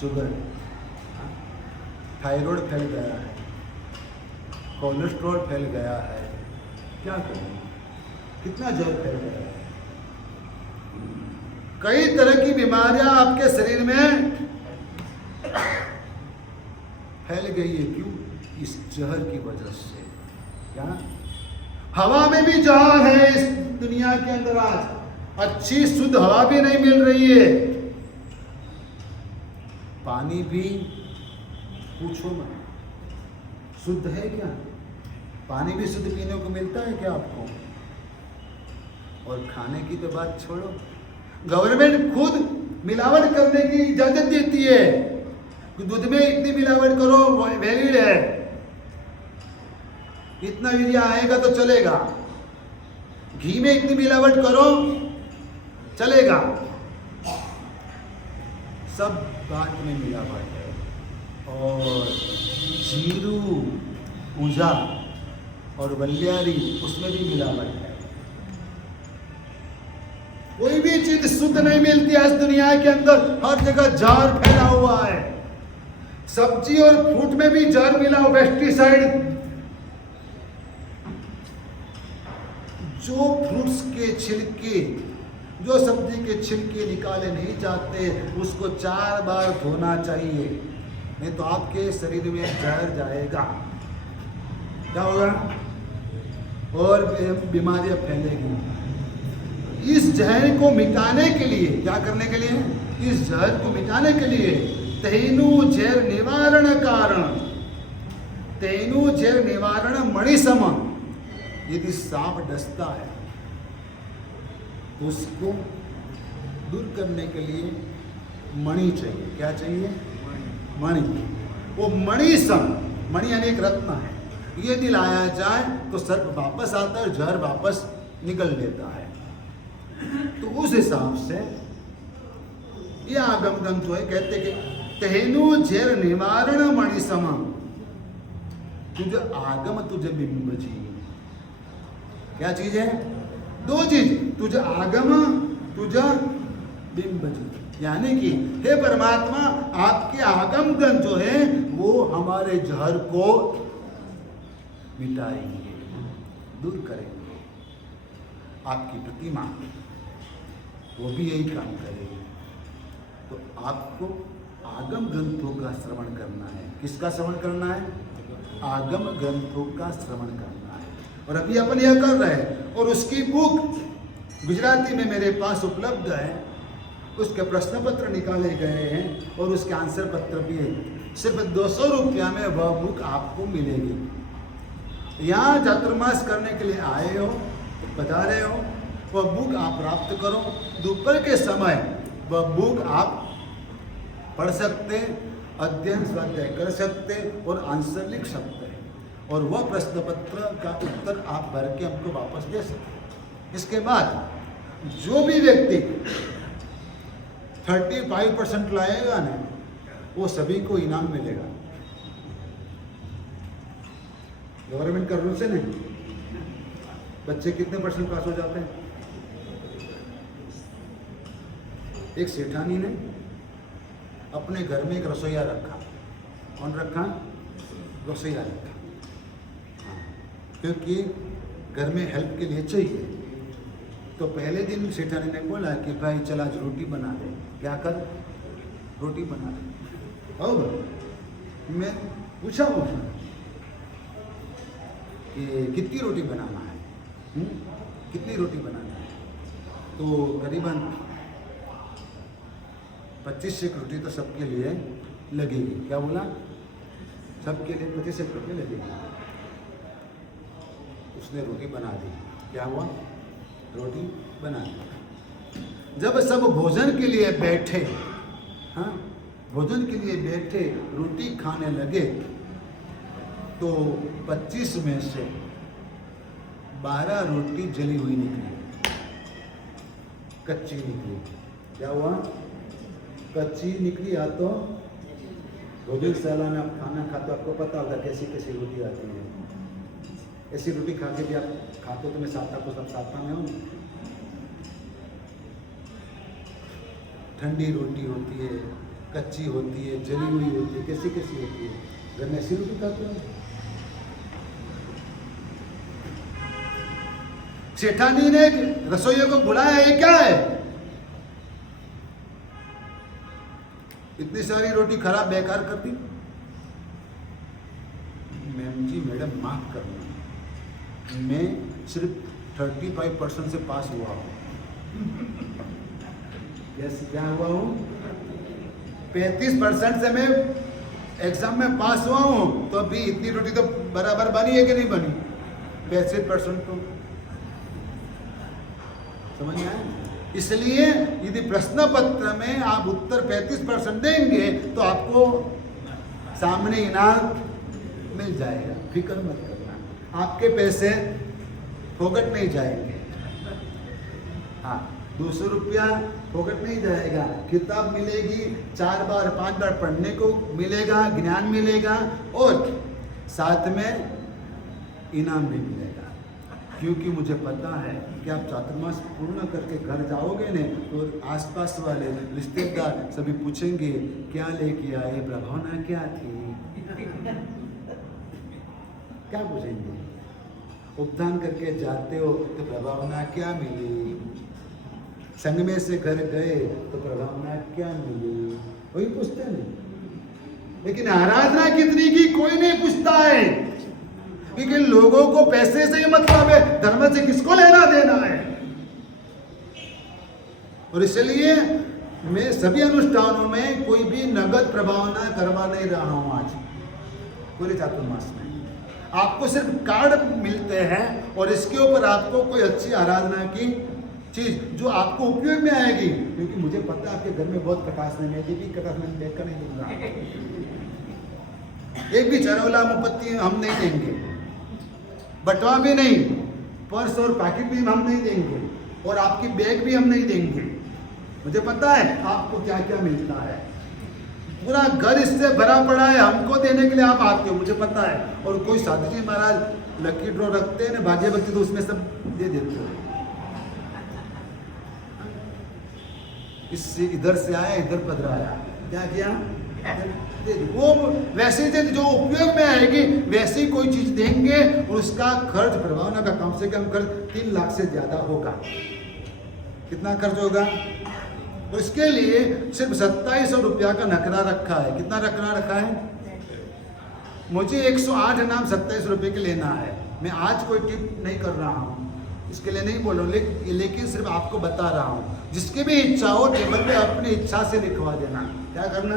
शुगर, थायराइड फैल गया है, कोलेस्ट्रॉल फैल गया है। क्या करें? कितना जहर फैल गया है। कई तरह की बीमारियां आपके शरीर में फैल गई है। क्यों? इस जहर की वजह से। क्या? हवा में भी जहर है इस दुनिया के अंदर। आज अच्छी शुद्ध हवा भी नहीं मिल रही है, पानी भी पूछो मत, शुद्ध है क्या? पानी भी शुद्ध पीने को मिलता है क्या आपको? और खाने की तो बात छोड़ो, गवर्नमेंट खुद मिलावट करने की इजाजत देती है। दूध में इतनी मिलावट करो, वैलिड है, इतना यूरिया आएगा तो चलेगा। घी में इतनी मिलावट करो, चलेगा। सब बात में मिलावट है। और जीरू, पूजा और वल्यारी, उसमें भी मिलावट है। कोई भी चीज शुद्ध नहीं मिलती है इस दुनिया के अंदर। हर जगह जहर फैला हुआ है। सब्जी और फ्रूट में भी जहर मिला हुआ, पेस्टिसाइड। जो फ्रूट्स के छिलके, जो सब्जी के छिलके निकाले नहीं जाते, उसको 4 बार धोना चाहिए, नहीं तो आपके शरीर में जहर जाएगा। क्या होगा? और बीमारियां फैलेगी। इस जहर को मिटाने के लिए क्या करने के लिए? इस जहर को मिटाने के लिए तेनु झेर निवारण कारण, तेनु झेर निवारण मणिसम। यदि सांप डसता है तो उसको दूर करने के लिए मणि चाहिए। क्या चाहिए? मणि। वो मणि सम, मणि यानी एक रत्न है, यदि लाया जाए तो सर्प वापस आता है और जहर वापस निकल लेता है। तो उस हिसाब से ये आगम ग्रंथ है, कहते कि तेनु झेर निवारण मणि सम, तुझे आगम तुझे बिंब जी। क्या चीज है? दो चीज, तुझे आगम तुझे बिंब जी। यानी कि हे परमात्मा, आपके आगम ग्रंथ जो है वो हमारे जहर को मिटाएंगे, दूर करेंगे। आपकी प्रतिमा वो भी यही काम करेगी। तो आपको आगम ग्रंथों का श्रवण करना है। किसका श्रवण करना है? आगम ग्रंथों का श्रवण करना है। और अभी अपन यह कर रहे हैं, और उसकी बुक गुजराती में मेरे पास उपलब्ध है। उसके प्रश्न पत्र निकाले गए हैं और उसके आंसर पत्र भी है। सिर्फ 200 रुपया में वह बुक आपको मिलेगी। यहाँ चातुर्मास करने के लिए आए हो, बता रहे हो, वह बुक आप प्राप्त करो। दोपहर के समय वह बुक आप पढ़ सकते, अध्ययन स्वाध्याय कर सकते और आंसर लिख सकते हैं, और वह प्रश्न पत्र का उत्तर आप भर के हमको वापस दे सकते। इसके बाद जो भी व्यक्ति 35% लाएगा ना, वो सभी को इनाम मिलेगा। गवर्नमेंट का रूल से नहीं। बच्चे कितने परसेंट पास हो जाते हैं? एक सेठानी ने अपने घर में एक रसोईया रखा। कौन रखा? रसोईया रखा। हाँ, क्योंकि घर में हेल्प के लिए चाहिए। तो पहले दिन सेठानी ने बोला कि भाई चल आज रोटी बना दे। क्या कर? रोटी बना दे। और मैं पूछा कि कितनी रोटी बनाना है? कितनी रोटी बनाना है? तो करीबन 25 रोटी तो सबके लिए लगेगी। क्या बोला? सबके लिए 25 रोटी लगेगी। उसने रोटी बना दी। क्या हुआ? रोटी बना दी। जब सब भोजन के लिए बैठे, हाँ, भोजन के लिए बैठे, रोटी खाने लगे, तो 25 में से 12 रोटी जली हुई निकली, कच्ची निकली। क्या हुआ? कच्ची निकली। या तो भोजनशाला में आप खाना खाते हो, आपको पता होगा कैसी कैसी रोटी आती है। ऐसी रोटी खा के भी आप खाते हो तो मैं साता को सब साता में हूँ। ठंडी रोटी होती है, कच्ची होती है, जली हुई होती है, कैसी कैसी होती है। घर में ऐसी रोटी खाते हो। सेठानी ने रसोइयों को बुलाया, ये क्या है? इतनी सारी रोटी खराब बेकार कर दी। मैम जी, मैडम माफ करना, मैं सिर्फ 35% से पास हुआ हूँ। यस, क्या हुआ हूँ? 35% से मैं एग्जाम में पास हुआ हूँ। तो अभी इतनी रोटी तो बराबर बनी है कि नहीं बनी? 65% तो समझ में आया। इसलिए यदि प्रश्न पत्र में आप उत्तर 35% देंगे तो आपको सामने इनाम मिल जाएगा। फिक्र मत करना, आपके पैसे फोकट नहीं जाएंगे। हाँ, 200 रुपया फोकट नहीं जाएगा। किताब मिलेगी, 4 बार 5 बार पढ़ने को मिलेगा, ज्ञान मिलेगा, और साथ में इनाम भी मिलेगा। क्योंकि मुझे पता है कि आप चातुर्मास पूर्ण करके घर जाओगे ने, तो आसपास वाले रिश्तेदार सभी पूछेंगे क्या लेके आए, प्रभावना क्या थी। क्या पूछेंगे? उपदान करके जाते हो तो प्रभावना क्या मिली, संग में से घर गए तो प्रभावना क्या मिली, वही पूछते नहीं। लेकिन आराधना कितनी की कोई नहीं पूछता है, क्योंकि लोगों को पैसे से ही मतलब है, धर्म से किसको लेना देना है। और इसलिए मैं सभी अनुष्ठानों में कोई भी नगद प्रभावना करवा नहीं रहा हूं आज पूरे चातुर्मास में। आपको सिर्फ कार्ड मिलते हैं और इसके ऊपर आपको कोई अच्छी आराधना की चीज जो आपको उपयोग में आएगी, क्योंकि मुझे पता है आपके घर में बहुत कटास नहीं है, भी कटास में देखकर नहीं दूंगा। एक भी चरौला मुपत्ति हम नहीं देंगे, बटवा भी नहीं, पर्स और पैकेट भी हम नहीं देंगे, और आपकी बैग भी हम नहीं देंगे। मुझे पता है आपको क्या क्या मिलता है, पूरा घर इससे भरा पड़ा है, हमको देने के लिए आप आते हो, मुझे पता है। और कोई साधु जी महाराज लकी ड्रॉ रखते हैं ना भाग्य भक्ति, तो उसमें सब दे देते हो। इससे इधर से आया, इधर पधराया, क्या किया? वो वैसे जो उपयोग में आएगी वैसी कोई चीज देंगे, और उसका खर्च प्रभावना का कम से कम खर्च 3 लाख से ज्यादा होगा। कितना खर्च होगा? उसके लिए सिर्फ 2700 रुपया का नकरा रखा है। कितना नकरा रखा है? मुझे 108 नाम 27 रुपये के लेना है। मैं आज कोई टिप नहीं कर रहा हूँ, इसके लिए नहीं बोल रहा हूँ, लेकिन सिर्फ आपको बता रहा हूँ। जिसकी भी इच्छा हो टेबल पे अपनी इच्छा से लिखवा देना। क्या करना?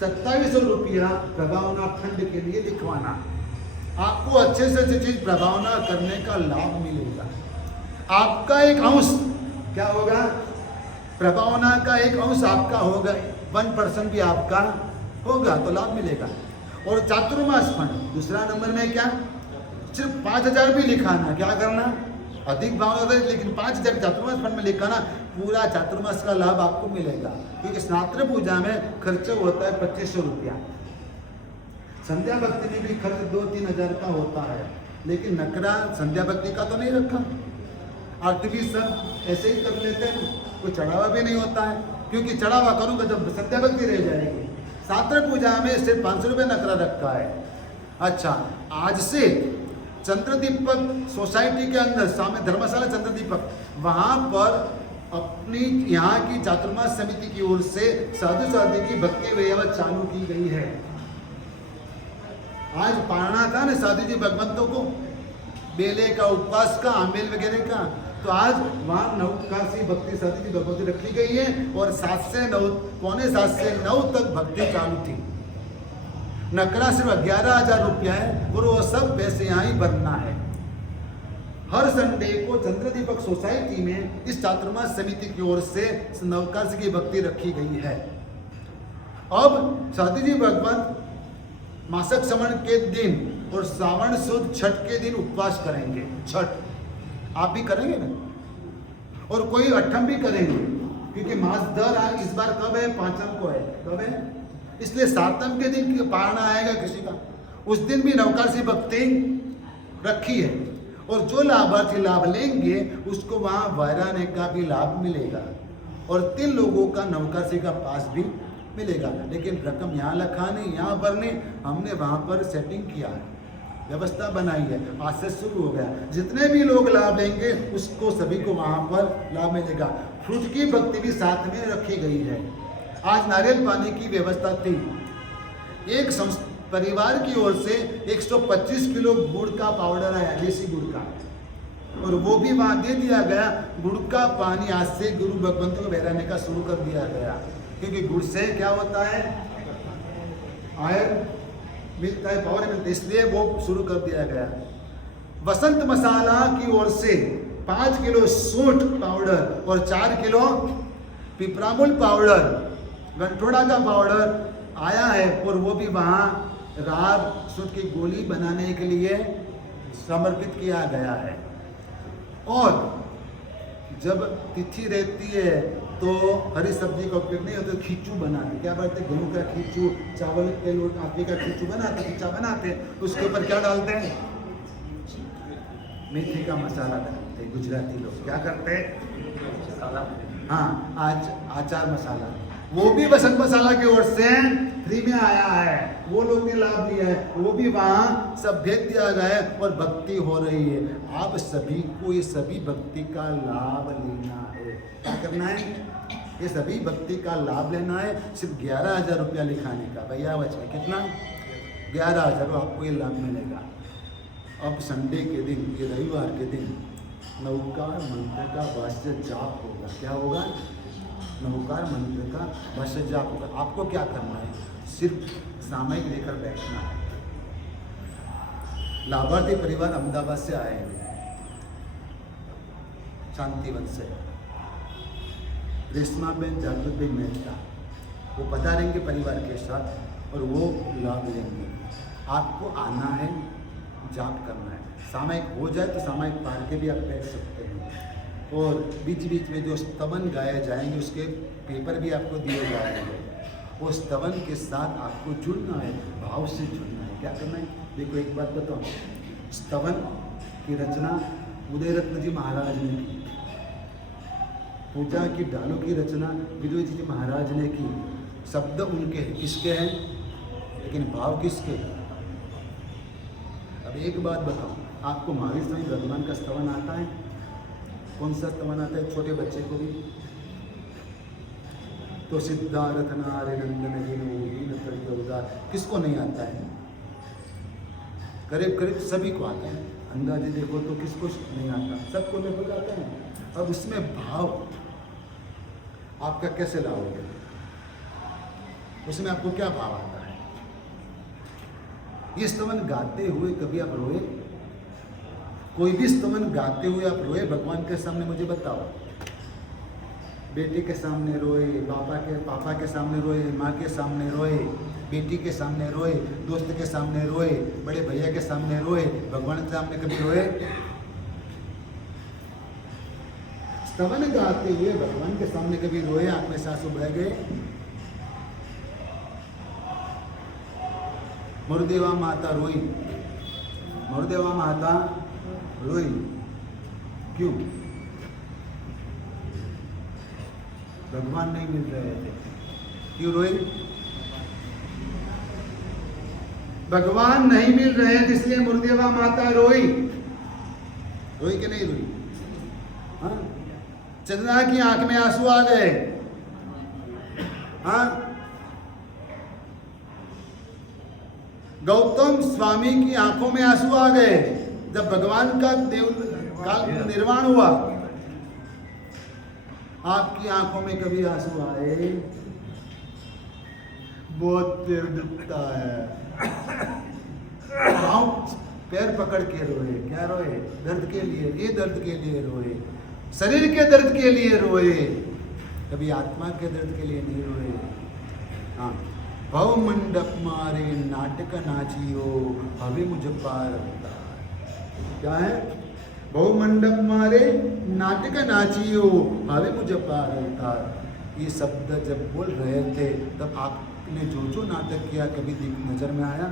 2700 रुपया प्रभावना खंड के लिए लिखवाना। आपको अच्छे से अच्छी चीज प्रभावना करने का लाभ मिलेगा। आपका एक अंश क्या होगा? प्रभावना का एक अंश आपका होगा, 1% भी आपका होगा तो लाभ मिलेगा। और चातुर्मास फंड दूसरा नंबर में क्या? सिर्फ 5000 भी लिखाना। क्या करना? अधिक भावना होता है, लेकिन 5000 चातुर्मास फंड में लिखाना, पूरा चातुर्मास का लाभ आपको मिलेगा। क्योंकि स्नात्र पूजा में खर्च होता है 2500 रुपया, संध्या भक्ति में भी खर्च 2-3 हजार का होता है, लेकिन नकरा संध्या भक्ति का तो नहीं रखा। आरती भी सब ऐसे ही कर लेते हैं, कोई चढ़ावा भी नहीं होता है, क्योंकि चढ़ावा करूंगा जब संध्या भक्ति रह जाएगी। सात्र पूजा में सिर्फ 500 रुपये नकरा रखा है। अच्छा, आज से चंद्रदीपक सोसाइटी के अंदर सामने धर्मशाला चंद्रदीपक, वहां पर अपनी यहाँ की चातुर्मास समिति की ओर से साधु साधु की भक्ति व्यवस्था चालू की गई है। आज पारना था ना साधु जी भगवंतों को, बेले का, उपवास का, आमेल वगैरह का, तो आज वहाँ 9 भक्ति साधु जी भगवती रखी गई है, और 7 से 9, पौने 7 से 9 तक भक्ति चालू थी। नकरा सिर्फ 11,000 रुपया है, और वो सब पैसे यहाँ ही भरना है। हर संडे को चंद्रदीपक सोसाइटी में इस चातुर्मास समिति की ओर से नवकाश की भक्ति रखी गई है। अब साधु जी भगवंत मासक श्रवण के दिन और श्रावण शुद्ध छठ के दिन उपवास करेंगे। छठ आप भी करेंगे ना, और कोई अठम भी करेंगे, क्योंकि मास दर इस बार कब है? 5वीं को है। कब है? इसलिए 7वें के दिन पारना आएगा किसी का, उस दिन भी नवकाशी भक्ति रखी है, और जो लाभार्थी लाभ लेंगे उसको वहाँ वैराने का भी लाभ मिलेगा, और 3 लोगों का नवकाशी का पास भी मिलेगा। लेकिन रकम यहाँ लिखानी, यहाँ भरनी, हमने वहाँ पर सेटिंग किया है, व्यवस्था बनाई है, आज से शुरू हो गया। जितने भी लोग लाभ लेंगे उसको सभी को वहाँ पर लाभ मिलेगा। फ्रूट की भक्ति भी साथ में रखी गई है। आज नारियल पानी की व्यवस्था थी। एक परिवार की ओर से 125 किलो गुड़ का पाउडर आया, देसी गुड़ का, और वो भी वहाँ दे दिया गया। गुड़ का पानी आज से गुरु भगवंतों को बहराने का शुरू कर दिया गया, क्योंकि गुड़ से क्या होता है? आयरन मिलता है, पावर मिलता है, इसलिए वो शुरू कर दिया गया। वसंत मसाला की ओर से 5 किलो सूंठ पाउडर और 4 किलो पिपरामुल पाउडर, गंठोड़ा का पाउडर आया है, और वो भी वहाँ राब सूंठ की गोली बनाने के लिए समर्पित किया गया है। और जब तिथि रहती है तो हरी सब्जी का उपयोग नहीं होता, तो खींचू बनाते। क्या बनाते? गेहूं का खींचू, चावल के लोट आटे का खींचू बनाते, खींचा बनाते। उसके ऊपर क्या डालते हैं? मेथी का मसाला डालते हैं। गुजराती लोग क्या करते हैं? हाँ, आज आचार मसाला, वो भी वसंत मसाला की ओर से फ्री में आया है, वो लोग ने लाभ लिया है, वो भी वहाँ सब भेज दिया गया है, और भक्ति हो रही है। आप सभी को ये सभी भक्ति का लाभ लेना है। क्या करना है? ये सभी भक्ति का लाभ लेना है। सिर्फ 11,000 रुपया लिखाने का। भैया बच्चे कितना? 11,000 आपको ये लाभ मिलेगा। अब संडे के दिन, ये रविवार के दिन, नौका मंत्र का वास्य जाप होगा। क्या होगा? नवकार मंत्र का भस्म जाप होगा। आपको क्या करना है, सिर्फ सामयिक लेकर बैठना है। लाभार्थी परिवार अहमदाबाद से आए हैं, शांतिवन से, रेशमा बेन, जागृत बेन मेहता, वो पधारेंगे परिवार के साथ और वो लाभ लेंगे। आपको आना है, जाप करना है। सामयिक हो जाए तो सामयिक पार के भी आप बैठ सकते हैं, और बीच बीच में जो स्तवन गाए जाएंगे उसके पेपर भी आपको दिए जाएंगे। वो स्तवन के साथ आपको जुड़ना है, भाव से जुड़ना है। क्या करना है, देखो एक बात बताओ, स्तवन की रचना उदयरत्न जी महाराज ने की, पूजा की डालों की रचना विदुर जी महाराज ने की। शब्द उनके हैं, किसके हैं, लेकिन भाव किसके हैं। अब एक बात बताओ, आपको महावीर स्वामी भगवान का स्तवन आता है? कौन सा स्तवन आता है छोटे बच्चे को भी? तो सिद्धार्थ नारे नंदन उदार, किसको नहीं आता है? करीब करीब सभी को आता है। अंदाजे देखो तो किसको नहीं आता, सबको लगभग आता है। अब उसमें भाव आपका कैसे लाओगे, उसमें आपको क्या भाव आता है? ये स्तवन गाते हुए कभी आप रोए? कोई भी स्तवन गाते हुए आप रोए भगवान के सामने? मुझे बताओ। बेटे के सामने रोए, पापा के सामने रोए, माँ के सामने रोए, बेटी के सामने रोए, दोस्त के सामने रोए, बड़े भैया के सामने रोए, भगवान के सामने कभी रोए? स्तवन गाते हुए भगवान के सामने कभी रोए? आंख में आंसू बह गए? मुरुदेवा माता रोई, मुरुदेवा माता रोई, क्यों? भगवान नहीं मिल रहे थे, क्यों रोई? भगवान नहीं मिल रहे थे इसलिए मुरुदेवा माता रोई। रोई कि नहीं रोई? हाँ, चंद्रा की आंख में आंसू आ गए। हाँ, गौतम स्वामी की आंखों में आंसू आ गए जब भगवान का देव काल निर्वाण हुआ। आपकी आंखों में कभी आंसू आए? बहुत देर दुखता है, पाँव पैर पकड़ के रोए। क्या रोए? दर्द के लिए, ये दर्द के लिए रोए, शरीर के दर्द के लिए रोए, कभी आत्मा के दर्द के लिए नहीं रोए। हाँ, भव मंडप मारे नाटक नाचियो हवे मुझे पार होता। क्या है? भव मंडप मारे नाटक नाचियो हवे मुझे पार होता। ये शब्द जब बोल रहे थे तब आपने जो जो नाटक किया कभी नजर में आया?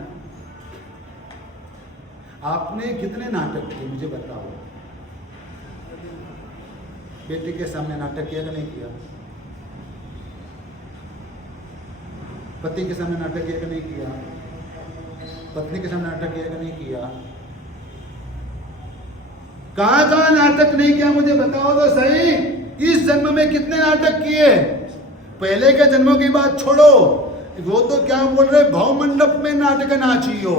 आपने कितने नाटक किए मुझे बताओ? बेटे के सामने नाटक किया कि नहीं किया? पति के सामने नाटक किया कि नहीं किया? पत्नी के सामने नाटक किया कि नहीं किया? कहाँ नाटक नहीं किया मुझे बताओ तो सही। इस जन्म में कितने नाटक किए? पहले के जन्मों की बात छोड़ो, वो तो क्या बोल रहे, भाव मंडप में नाटक नाचियो।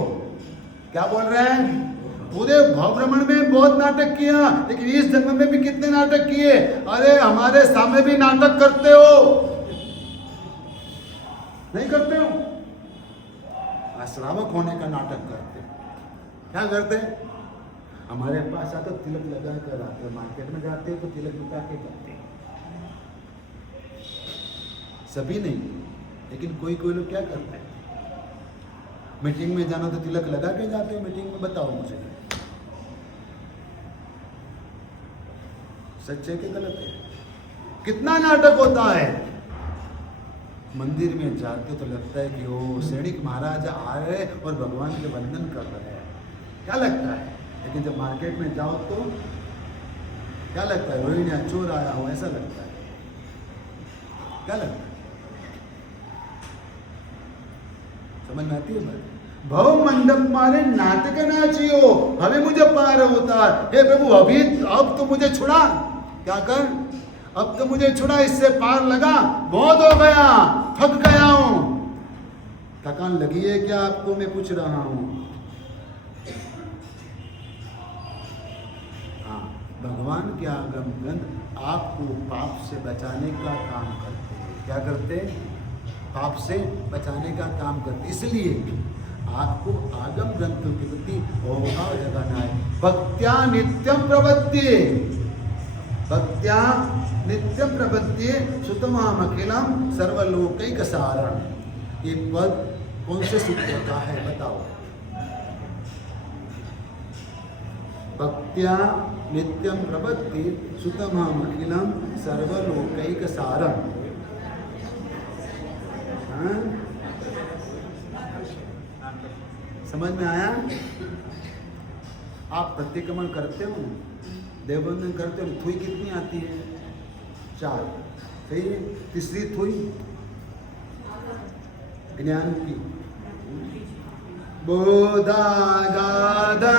क्या बोल रहे हैं? पूरे भाव भ्रमण में बहुत नाटक किया, लेकिन इस जन्म में भी कितने नाटक किए? अरे हमारे सामने भी नाटक करते हो, नहीं करते हो? श्रावक होने का नाटक करते। क्या करते? हमारे पास आते तिलक लगा कर आते, मार्केट में जाते तो तिलक लगा के जाते। सभी नहीं, लेकिन कोई कोई लोग क्या करते हैं, मीटिंग में जाना तो तिलक लगा के जाते हैं। मीटिंग में बताओ मुझे, सच है कि गलत है? कितना नाटक होता है। मंदिर में जाते तो लगता है कि वो सैनिक महाराज आ रहे और भगवान के वंदन कर रहे हैं, क्या लगता है। लेकिन जब मार्केट में जाओ तो क्या लगता है, रोहिणी चोर आया हो ऐसा लगता है। क्या लगता है? समझ में आती है बात? भव मंडप मारे नाटक नाचियो हमें मुझे पार उतार। हे प्रभु अभी अब तो मुझे छुड़ा। क्या कर? अब तो मुझे छुड़ा, इससे पार लगा, बहुत हो गया, थक गया हूं। थकान लगी है क्या आपको? मैं पूछ रहा हूं। हाँ, भगवान के आगम ग्रंथ आपको पाप से बचाने का काम करते हैं। क्या करते? पाप से बचाने का काम करते। इसलिए आपको आगम ग्रंथों के प्रति भाव जगाना है। भक्त्या नित्यम प्रपद्ये, भक्त्या नित्यम प्रपद्ये सुतमाम अखिलम सर्वलोकैक सारण। ये पद कौन से सूत्र का है बताओ? भक्त्या नित्यम प्रपद्ये सुतमाम अखिलम सर्वलोकैक सारण। समझ में आया? आप प्रतिक्रमण करते हो, देवबंधन करते हो, थुई कितनी आती है? 4, सही है। तीसरी थुई ज्ञान की। बोधा गाधा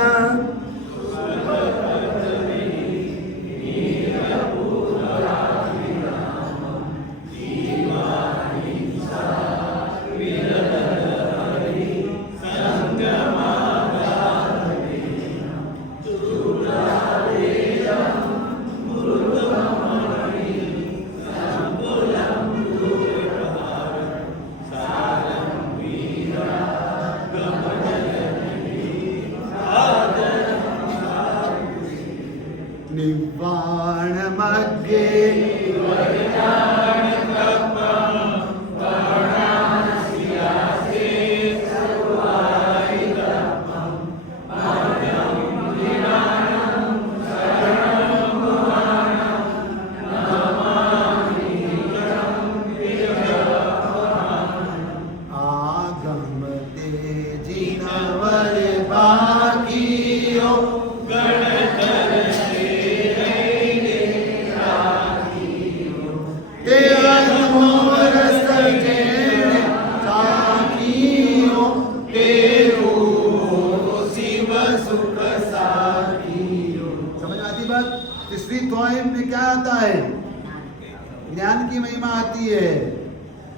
ज्ञान की महिमा आती है।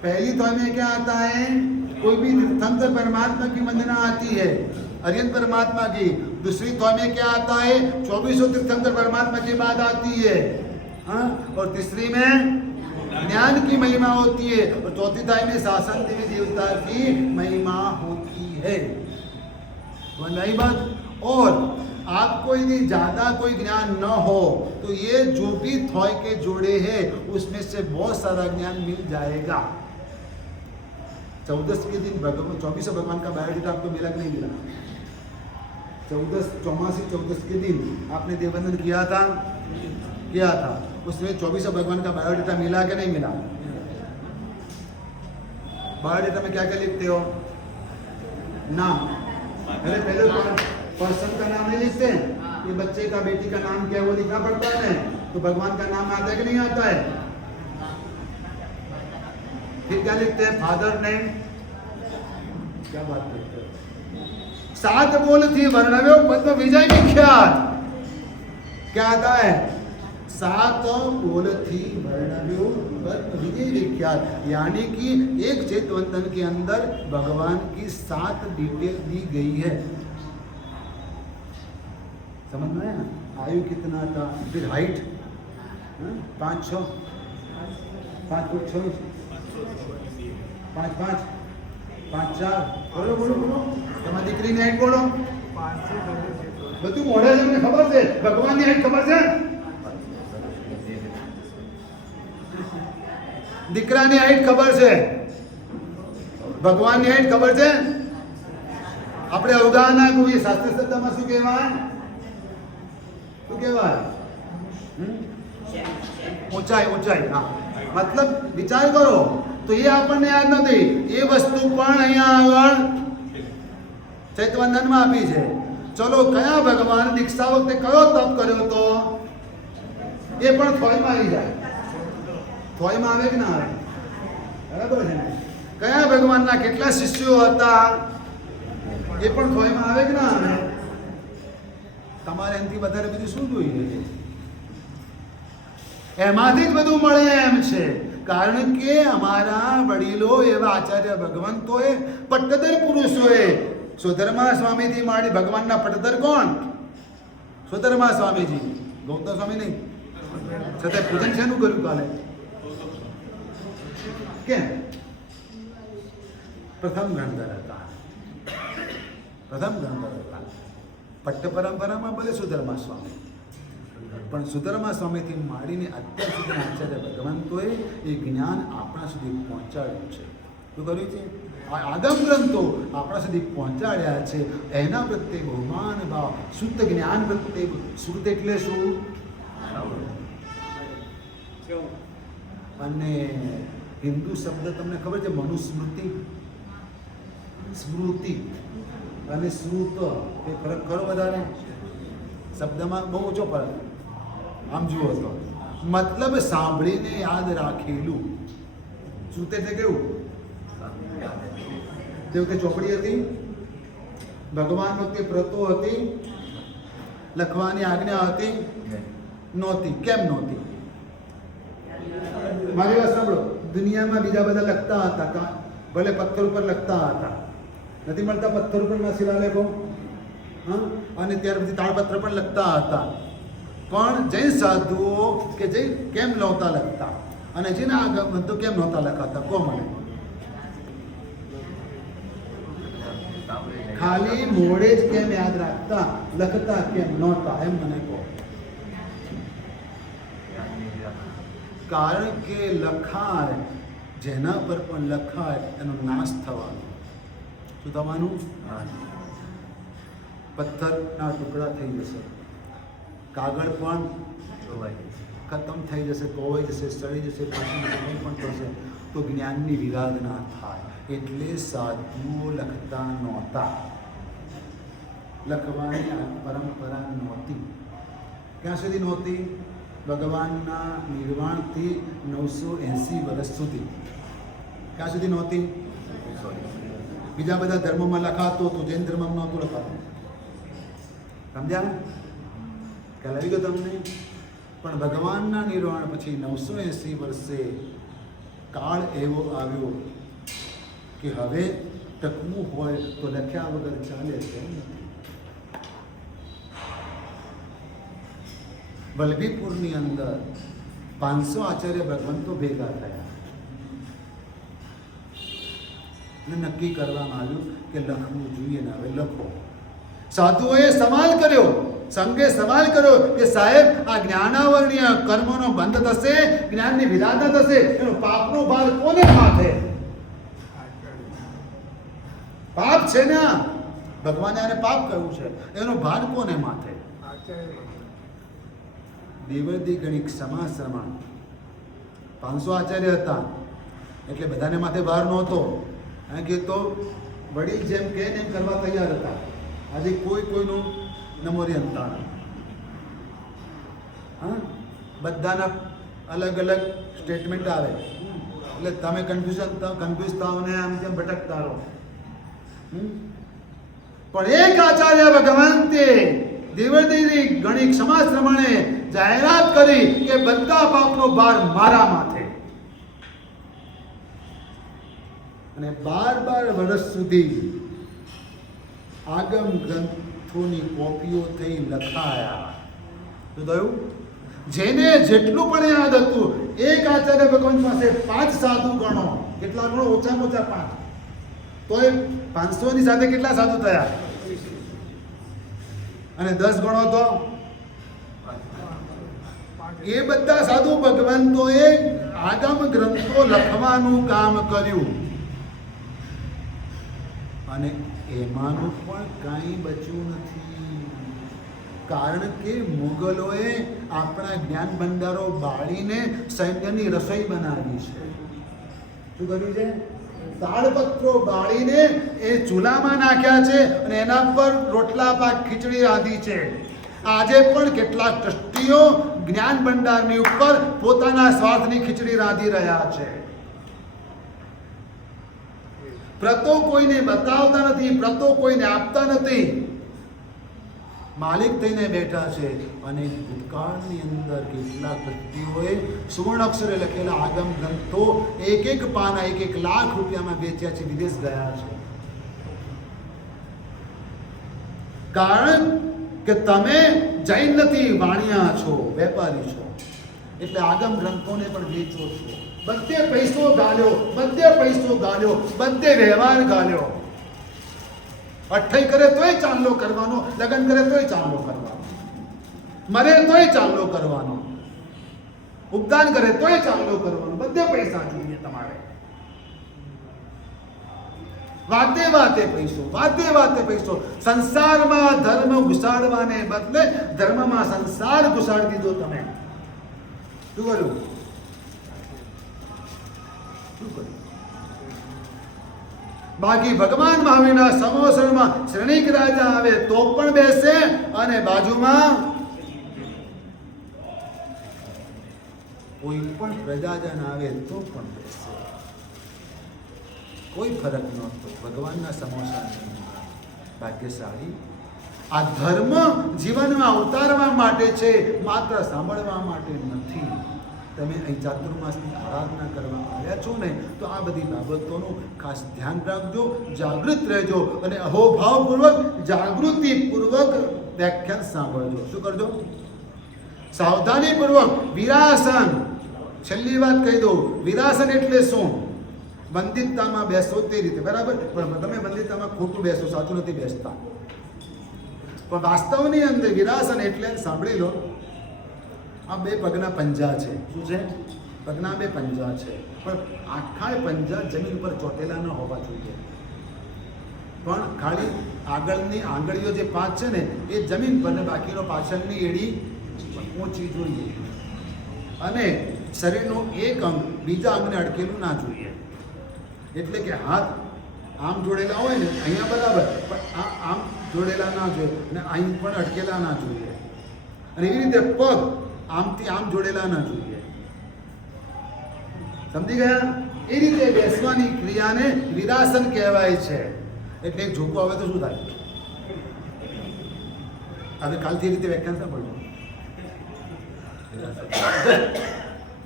पहली थॉय में क्या आता है? कोई भी तीर्थंकर परमात्मा की वंदना आती है, अरिहंत परमात्मा की। दूसरी थॉय में क्या आता है? 2400 तीर्थंकर परमात्मा की बात आती है। और तीसरी में ज्ञान की महिमा होती है, और चौथी थॉय में शासन देवी देवता की महिमा होती है। नई बात। और आपको यदि ज्यादा कोई ज्ञान न हो तो ये जो भी थॉय के जोड़े हैं उसमें से बहुत सारा ज्ञान मिल जाएगा। 14 के दिन भगवान 24 भगवान का बायोडेटा आपको मिला कि नहीं मिला? 14 के दिन आपने देवबंधन किया था? उसमें 24 भगवान का बायोडेटा मिला कि नहीं मिला? बायोडेटा में क्या क्या लिखते हो? नाम। पहले पर्सन का नाम नहीं लिखते हैं, ये बच्चे का, बेटी का नाम क्या है वो लिखना पड़ता है। तो भगवान का नाम आता है कि नहीं आता है? फिर क्या लिखते हैं? Father name. क्या बात करते हो? 7 बोल थी वर्णव्यो पद्म विजय विख्यात। क्या आता है? 7 बोल थी वर्णव्यो पद्म विजय विख्यात। यानी कि एक चैतवंदन के अंदर भगवान की 7 डिटेल दी गई है। समझ में आया? आयु कितना था, फिर हाइट 5 फुट 6, 5 4। बोलो बोलो बोलो, તમારી દીકરીની હાઈટ બોલો। બધું મોઢે તમને ખબર છે, ભગવાનની હાઈટ ખબર છે? દીકરાની હાઈટ ખબર છે, ભગવાનની હાઈટ ખબર છે? આપણે અવગાહના કોઈ શાસ્ત્ર શબ્દમાં શું કહેવાય? ऊंचाई। हाँ, मतलब विचार करो तो ये आपने याद नहीं, ये वस्तु पण अहींया આગળ ચૈતવંદનમાં આપી છે। ચલો, કયા ભગવાન દીક્ષા વખતે કયો તપ કર્યો તો એ પણ થોયમાં આવી જાય। થોયમાં આવે કે ના આવે? બરાબર છે ને? કયા ભગવાનના કેટલા શિષ્યો હતા એ પણ થોયમાં આવે કે ના આવે? તમારે એનાથી વધારે બધું શું જોઈએ છે? એમાંથી જ બધું મળે એમ છે। કારણ કે અમારા વડીલો એવા આચાર્ય ભગવંતોએ, પટ્ટદર પુરુષોએ, સ્વધર્મા સ્વામીથી માંડી ભગવાનના પટ્ટદર કોણ? સ્વધર્મા સ્વામીજી। ગૌતમ સ્વામી નહીં, છતાં પૂજન શેનું કર્યું કાલે? કેમ? પ્રથમ ગણધર હતા. પ્રથમ ગણધર હતા. પટ્ટ પરંપરામાં ભલે સુધર્મા સ્વામી, પણ સુધર્મા સ્વામીથી માંડીને અત્યાર સુધી આચાર્ય ભગવંતોએ એ જ્ઞાન આપણા સુધી પહોંચાડ્યું છે. શું કર્યું છે? આગમ ગ્રંથો આપણા સુધી પહોંચાડ્યા છે. એના પ્રત્યે બહુમાન ભાવ, શુદ્ધ જ્ઞાન પ્રત્યે. શુદ્ધ એટલે શું? અને હિન્દુ શબ્દ તમને ખબર છે? મનુસ્મૃતિ, સ્મૃતિ અને શ્રુત એ ફરક ખરો વધારે? શબ્દમાં બહુ ઓછો ફરક. આમ જુઓ તો મતલબ સાંભળીને યાદ રાખેલું. શ્રુત એટલે કેવું? તે વખતે ચોપડી હતી, ભગવાન વખતે પ્રતો હતી, લખવાની આજ્ઞા હતી? નહોતી. કેમ નહોતી? મારી વાત સાંભળો. દુનિયામાં બીજા બધા લખતા હતા, ભલે પથ્થર ઉપર લખતા હતા. નથી મળતા પથ્થર ઉપરના શિલાલેખો? હા. અને ત્યાર પછી તાળપત્ર પણ લખતા હતા. પણ જૈન સાધુઓ કે જૈન કેમ નહોતા લખતા? અને જેના આગળ તો કેમ નહોતા લખાતા? કહો મને. ખાલી મોડે જ કેમ યાદ રાખતા? લખતા કેમ નહોતા? એમ મને કહો. કારણ કે લખાય, જેના પર પણ લખાય એનો નાશ થવાનો. શું થવાનું? પથ્થરના ટુકડા થઈ જશે, કાગળ પણ ખતમ થઈ જશે, કોવાઈ જશે, સડી જશે, પાછું પણ થશે, તો જ્ઞાનની વિરાધના થાય. એટલે સાધુઓ લખતા નહોતા. લખવાની પરંપરા નહોતી. ક્યાં સુધી નહોતી? ભગવાનના નિર્વાણથી 980 વર્ષ સુધી. ક્યાં સુધી નહોતી? બીજા બધા ધર્મોમાં લખાતું હતું, જૈન ધર્મમાં નહોતું લખાતું. સમજ્યા? ખ્યાલ આવી ગયો તમને? પણ ભગવાનના નિર્વાણ પછી 980 વર્ષે કાળ એવો આવ્યો કે હવે ટકવું હોય તો લખ્યા વગર ચાલે છે. વલ્લભીપુરની અંદર 500 આચાર્ય ભગવંતો ભેગા થયા અને નક્કી કરવામાં આવ્યું કે લખવું જોઈએ ને હવે લખો. સાધુઓએ સવાલ કર્યો, સંઘે સવાલ કર્યો કે સાહેબ, આ જ્ઞાનાવરણીય કર્મોનો બંધ થશે, જ્ઞાનની વિરાધના થશે, એનો પાપનો ભાર કોને માથે? પાપ છે ને, ભગવાને આને પાપ કહ્યું છે, એનો ભાર કોને માથે? દેવર્દી ગણિક સમાશ્રમણ 500 આચાર્ય હતા એટલે બધાને માથે ભાર નહોતો. કે તો વડીલ જેમ કે એમ કરવા તૈયાર હતા. આજે કોઈ કોઈનું નમોરી અંતાણ. હા, બધાના અલગ અલગ સ્ટેટમેન્ટ આવે એટલે તમે કન્ફ્યુઝ થાવ ને આમ તેમ ભટકતા રહો. પણ એક આચાર્ય ભગવંતે દેવર્દી ગણિક સમાશ્રમણે જાહેરાત કરી કે બધા પાપનો ભાર મારા માથે. અને 12 વર્ષ સુધી આગમ ગ્રંથોની કોપીઓ થઈ લખાયા. શું થયું? જેને જેટલું પણ યાદ હતું, એક આચાર્ય ભગવાન પાસે 5 સાધુ ગણો. કેટલા ગણો? ઓછામાં ઓછા 5. તો એ 500 ની સાથે કેટલા સાધુ થયા? અને 10 ગણો તો એ બધા સાધુ ભગવંતોએ આગમ ગ્રંથો લખવાનું કામ કર્યું. અને એમાંનું પણ કાંઈ બચ્યું નથી. કારણ કે મુગલોએ આપણા જ્ઞાન ભંડારો બાળીને સૈન્યની રસોઈ બનાવી છે. શું કર્યું છે? તાડપત્રો બાળીને એ ચૂલામાં નાખ્યા છે અને એના પર રોટલા પાક ખીચડી રાંધી છે. આજે પણ કેટલાક ટ્રસ્ટીઓ જ્ઞાન ભંડારની ઉપર પોતાના સ્વાર્થની ખીચડી રાંધી રહ્યા છે. પ્રતો કોઈને બતાવતા નથી, પ્રતો કોઈને આપતા નથી, માલિક થઈને બેઠા છે. અને ભૂતકાળની અંદર કેટલાક ટ્રસ્ટીઓએ સુવર્ણ અક્ષરે લખેલા આગમ ગ્રંથો એક પાના 1 લાખ રૂપિયામાં વેચ્યા છે, વિદેશ ગયા છે. કારણ કે તમે જૈન નથી, વાણિયા છો, વેપારી છો, એટલે આગમ ગ્રંથોને પણ વેચો છો. બધે પૈસો ગાલ્યો, બધે પૈસો ગાલ્યો, બધે વ્યવહાર ગાલ્યો. અઠ્ઠઈ કરે તોય ચાંદલો કરવાનો, લગ્ન કરે તોય ચાંદલો કરવાનો, મરે તોય ચાંદલો કરવાનો, ઉપદાન કરે તોય ચાંદલો કરવાનો, બધે પૈસા જોઈએ તમારે. વાતે વાતે પૈસો, વાતે વાતે પૈસો. સંસારમાં ધર્મ ઘુસાડવાને બદલે ધર્મમાં સંસાર ઘુસાડી દીધો તમે. શું કર્યું? શું કર્યું? બાકી ભગવાન મહાવીરના સમોસણમાં શ્રેણીક રાજા આવે તો પણ બેસે, અને બાજુમાં કોઈ પણ પ્રજાજન આવે તો પણ બેસે. કોઈ ફરક નહોતો. ભગવાનના સમોસા ભાગ્યશાળી. આ ધર્મ જીવનમાં ઉતારવા માટે છે, માત્ર સાંભળવા માટે નથી. તમે અહીં ચાતુર્માસની આરાધના કરવા આવ્યા છો ને, તો આ બધી બાબતોનું ખાસ ધ્યાન રાખજો, જાગૃત રહેજો, અને અહોભાવપૂર્વક જાગૃતિપૂર્વક વ્યાખ્યાન સાંભળજો. શું કરજો? સાવધાનીપૂર્વક. વિરાસન, છેલ્લી વાત કહી દઉં, વિરાસન એટલે શું? બંદિતતામાં બેસો તે રીતે, બરાબર, પણ તમે બંદિતતામાં ખોટું બેસો, સાચું નથી બેસતા. પણ વાસ્તવની અંદર વિરાસન એટલે સાંભળી લો, આ બે પગના પંજા છે. શું છે? પગના બે પંજા છે, પણ આખા પંજા જમીન ઉપર ચોટેલા ન હોવા જોઈએ. પણ ખાલી આગળની આંગળીઓ જે પાંચ છે ને એ જમીન પર, ને બાકીનો પાછળની એડી ઊંચી જોઈએ. અને શરીરનું એક અંગ બીજા અંગને અડકેલું ના જોઈએ. એટલે કે હાથ આમ જોડેલા હોય ને અહીંયા બરાબર, પણ આમ જોડેલા ના જોઈએ, અને અહીં પણ અટકેલા ના જોઈએ. અને એવી રીતે પગ આમથી આમ જોડેલા ના જોઈએ. સમજી ગયા? એ રીતે બેસવાની ક્રિયાને વિરાસન કહેવાય છે. એટલે એક ઝોકો આવે તો શું થાય? હવે કાલથી એ રીતે વ્યાખ્યાન સાંભળજો.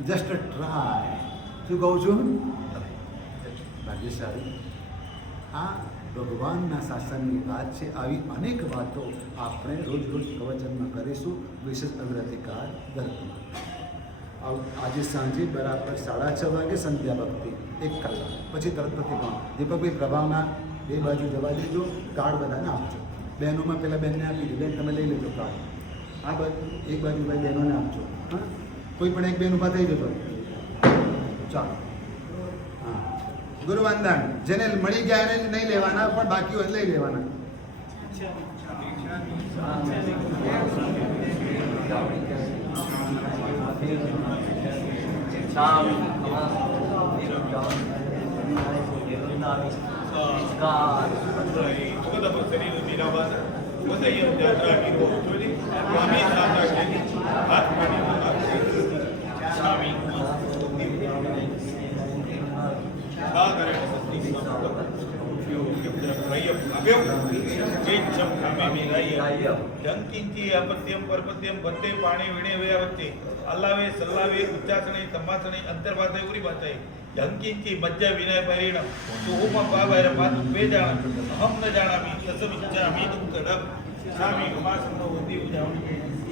Just try. શું કહું છું? ભાગ્યશાળી. આ ભગવાનના શાસનની વાત છે. આવી અનેક વાતો આપણે રોજ રોજ પ્રવચનમાં કરીશું. વિશેષ અગ્રધિકાર દર્પમાં આજે સાંજે બરાબર 6:30 વાગે સંધ્યા ભક્તિ 1 કલાક, પછી તરત પ્રતિક્રમણ. દીપકભાઈ પ્રભાવના બે બાજુ જવા દેજો, કાર્ડ બધાને આપજો. બહેનોમાં પેલા બેનને આપી દો, બેન તમે લઈ લેજો કાર્ડ. આ બાજુ એક બાજુ ભાઈ બહેનોને આપજો. હા, કોઈ પણ એક બેન ઊભા થઈ જતો. ચાલો. હા, ગુરુવંદન. જેને મળી ગયા એને નહીં લેવાના, પણ બાકી હોય લઈ લેવાના. अपत्यम परपत्यम भट्टे पाणी वीणे वेयावत्ते अल्लावे सल्लावे उच्चासने संभाषणे अंतर्वादे उरी बाताई यंकिंची मज्जा विनय परिणम सुहुम पावैर पातु वेदान अहम न जानामि तसमिच्छामि दुक्कडम स्वामी उमासनो वंदी उजावणी